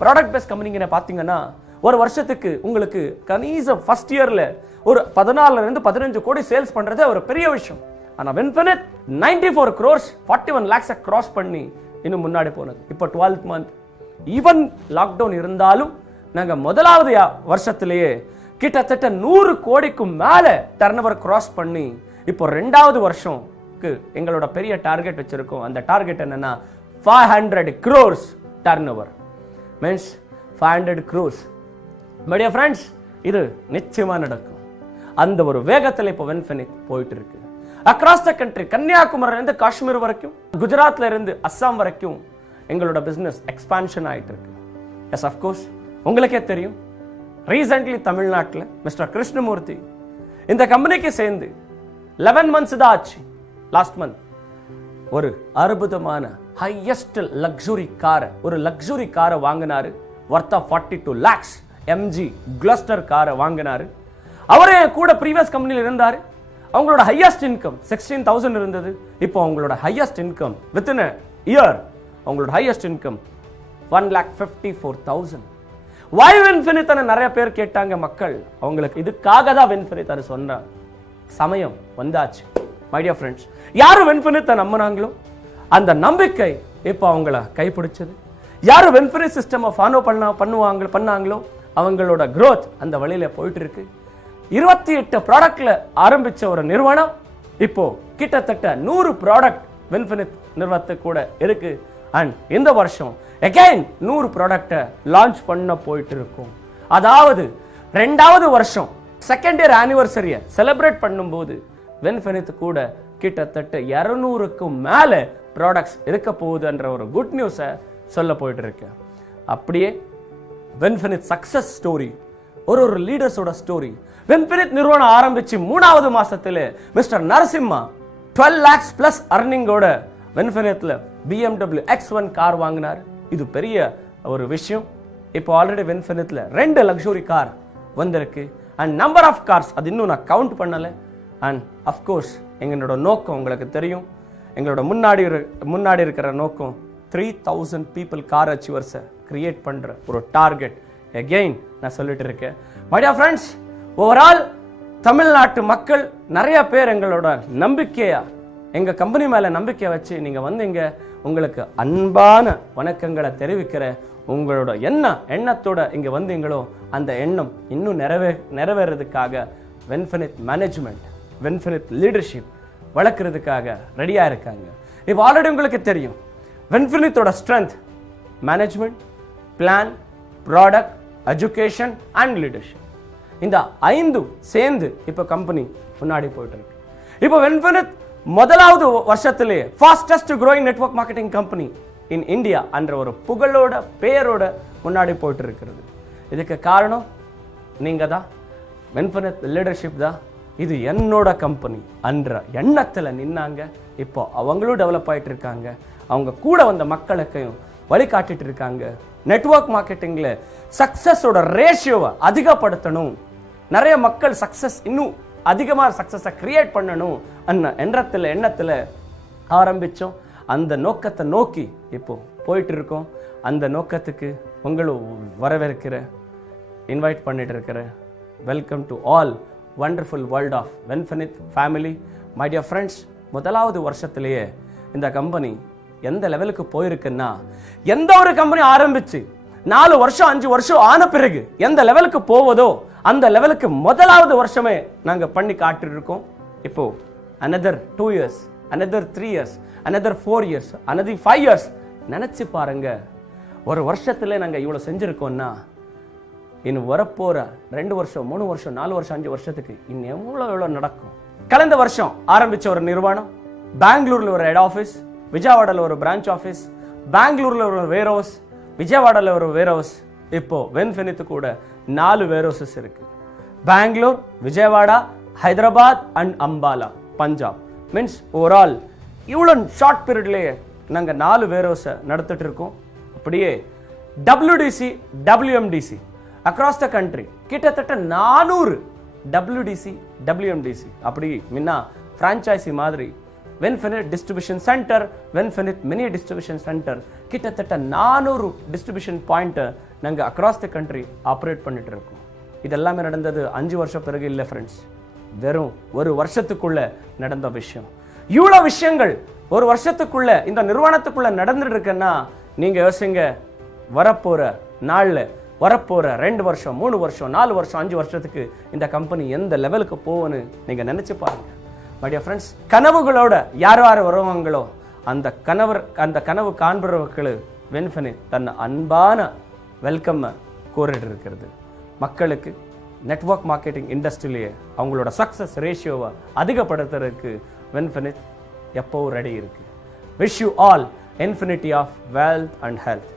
ப்ராடக்ட் பேஸ்ட் கம்பெனிங்க பார்த்தீங்கன்னா ஒரு வருஷத்துக்கு உங்களுக்கு கணிசம் ஃபர்ஸ்ட் இயர்ல ஒரு 14 இருந்து 15 கோடி சேல்ஸ் பண்றது ஒரு பெரிய விஷயம். ஆனா வென்ஃபினித் 94 crores 41 lakhs கிராஸ் பண்ணி இன்னும் முன்னாடி போனது. இப்போ 12th month ஈவன் லாக்டவுன் இருந்தாலும் நாங்க முதலாவது வருஷத்திலேயே கிட்டத்தட்ட 100 கோடிக்கு மேல டர்ன்ஓவர் கிராஸ் பண்ணி இப்போ 2வது வருஷம்க்கு எங்களோட பெரிய டார்கெட் வச்சிருக்கோம். அந்த டார்கெட் என்னன்னா 500 crores turnover, means 500 crores. My dear friends, இது நிச்சயமா நடக்கும். அந்த ஒரு வேகத்தில் இப்போ வென்ஃபினித் போயிட்டு இருக்கு. அக்ராஸ் த கண்ட்ரி, கன்னியாகுமரியில இருந்து காஷ்மீர் வரைக்கும், குஜராத்ல இருந்து அஸ்ஸாம் வரைக்கும் எங்களோட பிசினஸ் எக்ஸ்பான்ஷன் ஆயிட்டு இருக்கு. எஸ், அஃப்கோர்ஸ் உங்களுக்கே தெரியும், ரீசென்ட்லி தமிழ்நாட்டில் மிஸ்டர் கிருஷ்ணமூர்த்தி இந்த கம்பெனிக்கு சேர்ந்து 11 months தான் ஆச்சு. லாஸ்ட் மந்த் ஒரு அற்புதமான ஹையஸ்ட் லக்ஸுரி காரை, ஒரு லக்ஸுரி காரை வாங்கினாரு. Worth of 42 lakhs MG Gloster காரை வாங்கினாரு. அவரே கூட ப்ரீவியஸ் கம்பெனியில் இருந்தாரு. அவங்களோட ஹையஸ்ட் இன்கம் 16,000 இருந்தது. இப்போ அவங்களோட highest income within a year, அவங்களோட ஹையஸ்ட் இன்கம் 1,54,000. Why வென்ஃபினித் நிறைய பேர் கேட்டாங்க மக்கள். அவங்களுக்கு இதுக்காக தான் வென்ஃபினித் சொன்ன சமயம் வந்தாச்சு. மை டியர் ஃப்ரெண்ட்ஸ், யாரு வென்ஃபினித் நம்பினாங்களோ அந்த நம்பிக்கை இப்போ அவங்கள கைப்பிடிச்சது. யாரு வென்ஃபினித் சிஸ்டம் ஃபாலோ பண்ணாங்களோ அவங்களோட growth அந்த வழியில போயிட்டு இருக்கு. 28 ப்ராடக்ட்ல ஆரம்பிச்ச ஒரு நிறுவனம் இப்போ கிட்டத்தட்ட 100 ப்ராடக்ட் வென்ஃபினித் நிறுவனத்துக்கு கூட இருக்கு. அண்ட் இந்த வருஷம் again 100 ப்ராடக்ட்டை லான்ச் பண்ண போயிட்டு இருக்கும். அதாவது 2வது வருஷம் செகண்ட் இயர் ஆனிவர்சரியை செலிப்ரேட் பண்ணும்போது வென்ஃபினித் கூட கிட்டத்தட்ட 200க்கும் மேல ப்ராடக்ட்ஸ் இருக்க போகுதுன்ற ஒரு குட் நியூஸை சொல்ல போயிட்டு இருக்கு. அப்படியே வென்ஃபினித் சக்சஸ் ஸ்டோரி, ஒரு லீடர்ஸோட ஸ்டோரி. வென்ஃபினித் நிறுவனம் ஆரம்பிச்சு 3வது மாசத்துல mister Narasimha 12 lakhs plus அர்னிங்கோட வென்ஃபினித்ல BMW X1 car வாங்கினார். இது பெரிய ஒரு விஷயம். இப்போ ஆல்ரெடி வென்ஃபினித்ல 2 லக்ஸுரி கார் வந்திருக்கு. அண்ட் நம்பர் ஆஃப் கார்ஸ் அது இன்னும் நான் கவுண்ட் பண்ணல. அண்ட் அஃப்கோர்ஸ் எங்களோட நோக்கம் உங்களுக்கு தெரியும். எங்களோட முன்னாடி இருக்கிற நோக்கம் 3,000 people கார் அச்சீவர்ஸை கிரியேட் பண்ற ஒரு டார்கெட். அகெயின் நான் சொல்லிட்டு இருக்கேன். மை டியர் ஃப்ரெண்ட்ஸ், ஓவரால் தமிழ்நாட்டு மக்கள் நிறைய பேர் எங்களோட நம்பிக்கையா, எங்க கம்பெனி மேல நம்பிக்கை வச்சு நீங்க வந்தீங்க. உங்களுக்கு அன்பான வணக்கங்களை தெரிவிக்கிற. உங்களோட எண்ணத்தோட இங்க வந்தீங்களோ அந்த எண்ணம் இன்னும் நிறைவேறதுக்காக வென்ஃபினித் மேனேஜ்மெண்ட், வென்ஃபினித் லீடர்ஷிப் வளர்க்கறதுக்காக ரெடியா இருக்காங்க. இப்போ ஆல்ரெடி உங்களுக்கு தெரியும் வென்ஃபினித்தோட strength management, plan, product, education and leadership. இந்த 5 சேர்ந்து இப்போ கம்பெனி முன்னாடி போயிட்டு இருக்கு. இப்போ வென்ஃபினித் முதலாவது வருஷத்திலே fastest growing network marketing company in India என்ற ஒரு புகழோட பேரோட முன்னாடி போயிட்டு இருக்கிறது. இதுக்கு காரணம் நீங்கள் தான், வென்ஃபினித் லீடர்ஷிப் தான், இது என்னோட கம்பெனி என்ற எண்ணத்தில் நின்னாங்க. இப்போ அவங்களும் டெவலப் ஆகிட்டு இருக்காங்க. அவங்க கூட வந்த மக்களுக்கையும் வழிகாட்டிட்டு இருக்காங்க. நெட்வொர்க் மார்க்கெட்டிங்கில் சக்ஸஸோட ரேஷியோவை அதிகப்படுத்தணும், நிறைய மக்கள் சக்ஸஸ் இன்னும் அதிகமாக சக்ஸஸை கிரியேட் பண்ணணும் எண்ணத்தில் ஆரம்பித்தோம். அந்த நோக்கத்தை நோக்கி இப்போ போயிட்டு இருக்கோம். அந்த நோக்கத்துக்கு உங்களும் வரவேற்கிற இன்வைட் பண்ணிட்டு இருக்கிற welcome to all wonderful world of Vinfinit family. My dear friends, முதலாவது வருஷத்திலேயே இந்த கம்பெனி எந்த லெவலுக்கு போயிருக்குன்னா, எந்த ஒரு கம்பெனி ஆரம்பிச்சு 4 வருஷம் 5 வருஷம் ஆன பிறகு எந்த லெவலுக்கு போவதோ அந்த லெவலுக்கு முதலாவது வருஷமே நாங்கள் பண்ணி காட்டிட்டு இருக்கோம். இப்போ another 2 years, another 3 years, another 4 years, another 5 years. நினைச்சு பாருங்க, ஒரு வருஷத்துல நாங்கள் இவ்வளோ செஞ்சிருக்கோம்னா இன்னும் வரப்போற 2 வருஷம் 3 வருஷம் 4 வருஷம் 5 வருஷத்துக்கு இன்னும் எவ்வளோ நடக்கும். கடந்த வருஷம் ஆரம்பிச்ச ஒரு நிறுவனம், பெங்களூர்ல ஒரு ஹெட் ஆஃபீஸ், விஜயவாடால ஒரு பிரான்ச் ஆஃபீஸ், பெங்களூர்ல ஒரு வேர் ஹவுஸ், விஜயவாடால ஒரு வேர் ஹவுஸ். இப்போ வென்ஃபினித் கூட 4 வேர் ஹவுசஸ் இருக்கு. Bangalore, Vijayawada, Hyderabad and Ambala, Punjab. Means overall இவ்வளோ ஷார்ட் பீரியட்லேயே நாங்கள் 4 வேர் ஹவுஸை நடத்திட்டு இருக்கோம். அப்படியே WDC, WMDC across the country கிட்டத்தட்ட 400 WDC, WMDC அப்படி முன்னா ஃப்ரான்ச்சைசி மாதிரி Vinfinit distribution centre, Vinfinit mini distribution centre, கிட்டத்தட்ட 400 டிஸ்ட்ரிபியூஷன் பாயிண்ட்டை நாங்கள் அக்ராஸ் த கண்ட்ரி ஆப்ரேட் பண்ணிட்டு இருக்கோம். இதெல்லாமே நடந்தது 5 வருஷம் பிறகு இல்லை ஃப்ரெண்ட்ஸ், வெறும் ஒரு வருஷத்துக்குள்ள நடந்த விஷயம். இவ்வளோ விஷயங்கள் ஒரு வருஷத்துக்குள்ள இந்த நிறுவனத்துக்குள்ள நடந்துட்டு இருக்குன்னா நீங்க யோசிங்க, வரப்போற நாள்ல வரப்போற 2 வருஷம் 3 வருஷம் 4 வருஷம் 5 வருஷத்துக்கு இந்த கம்பெனி எந்த லெவலுக்கு போகும்னு நீங்க நினைச்சு பாருங்க. மை டியர் ஃப்ரெண்ட்ஸ், கனவுகளோட யார் வருவாங்களோ அந்த கனவு காண்பவர்களுக்கு வென்ஃபினித் தன் அன்பான வெல்கம் கோரிட்டு இருக்கிறது. மக்களுக்கு நெட்வொர்க் மார்க்கெட்டிங் இண்டஸ்ட்ரியிலேயே அவங்களோட சக்ஸஸ் ரேஷியோவை அதிகப்படுத்துறதுக்கு வென்ஃபினித் எப்போவும் ரெடி இருக்கு. Wish you all infinity of wealth and health.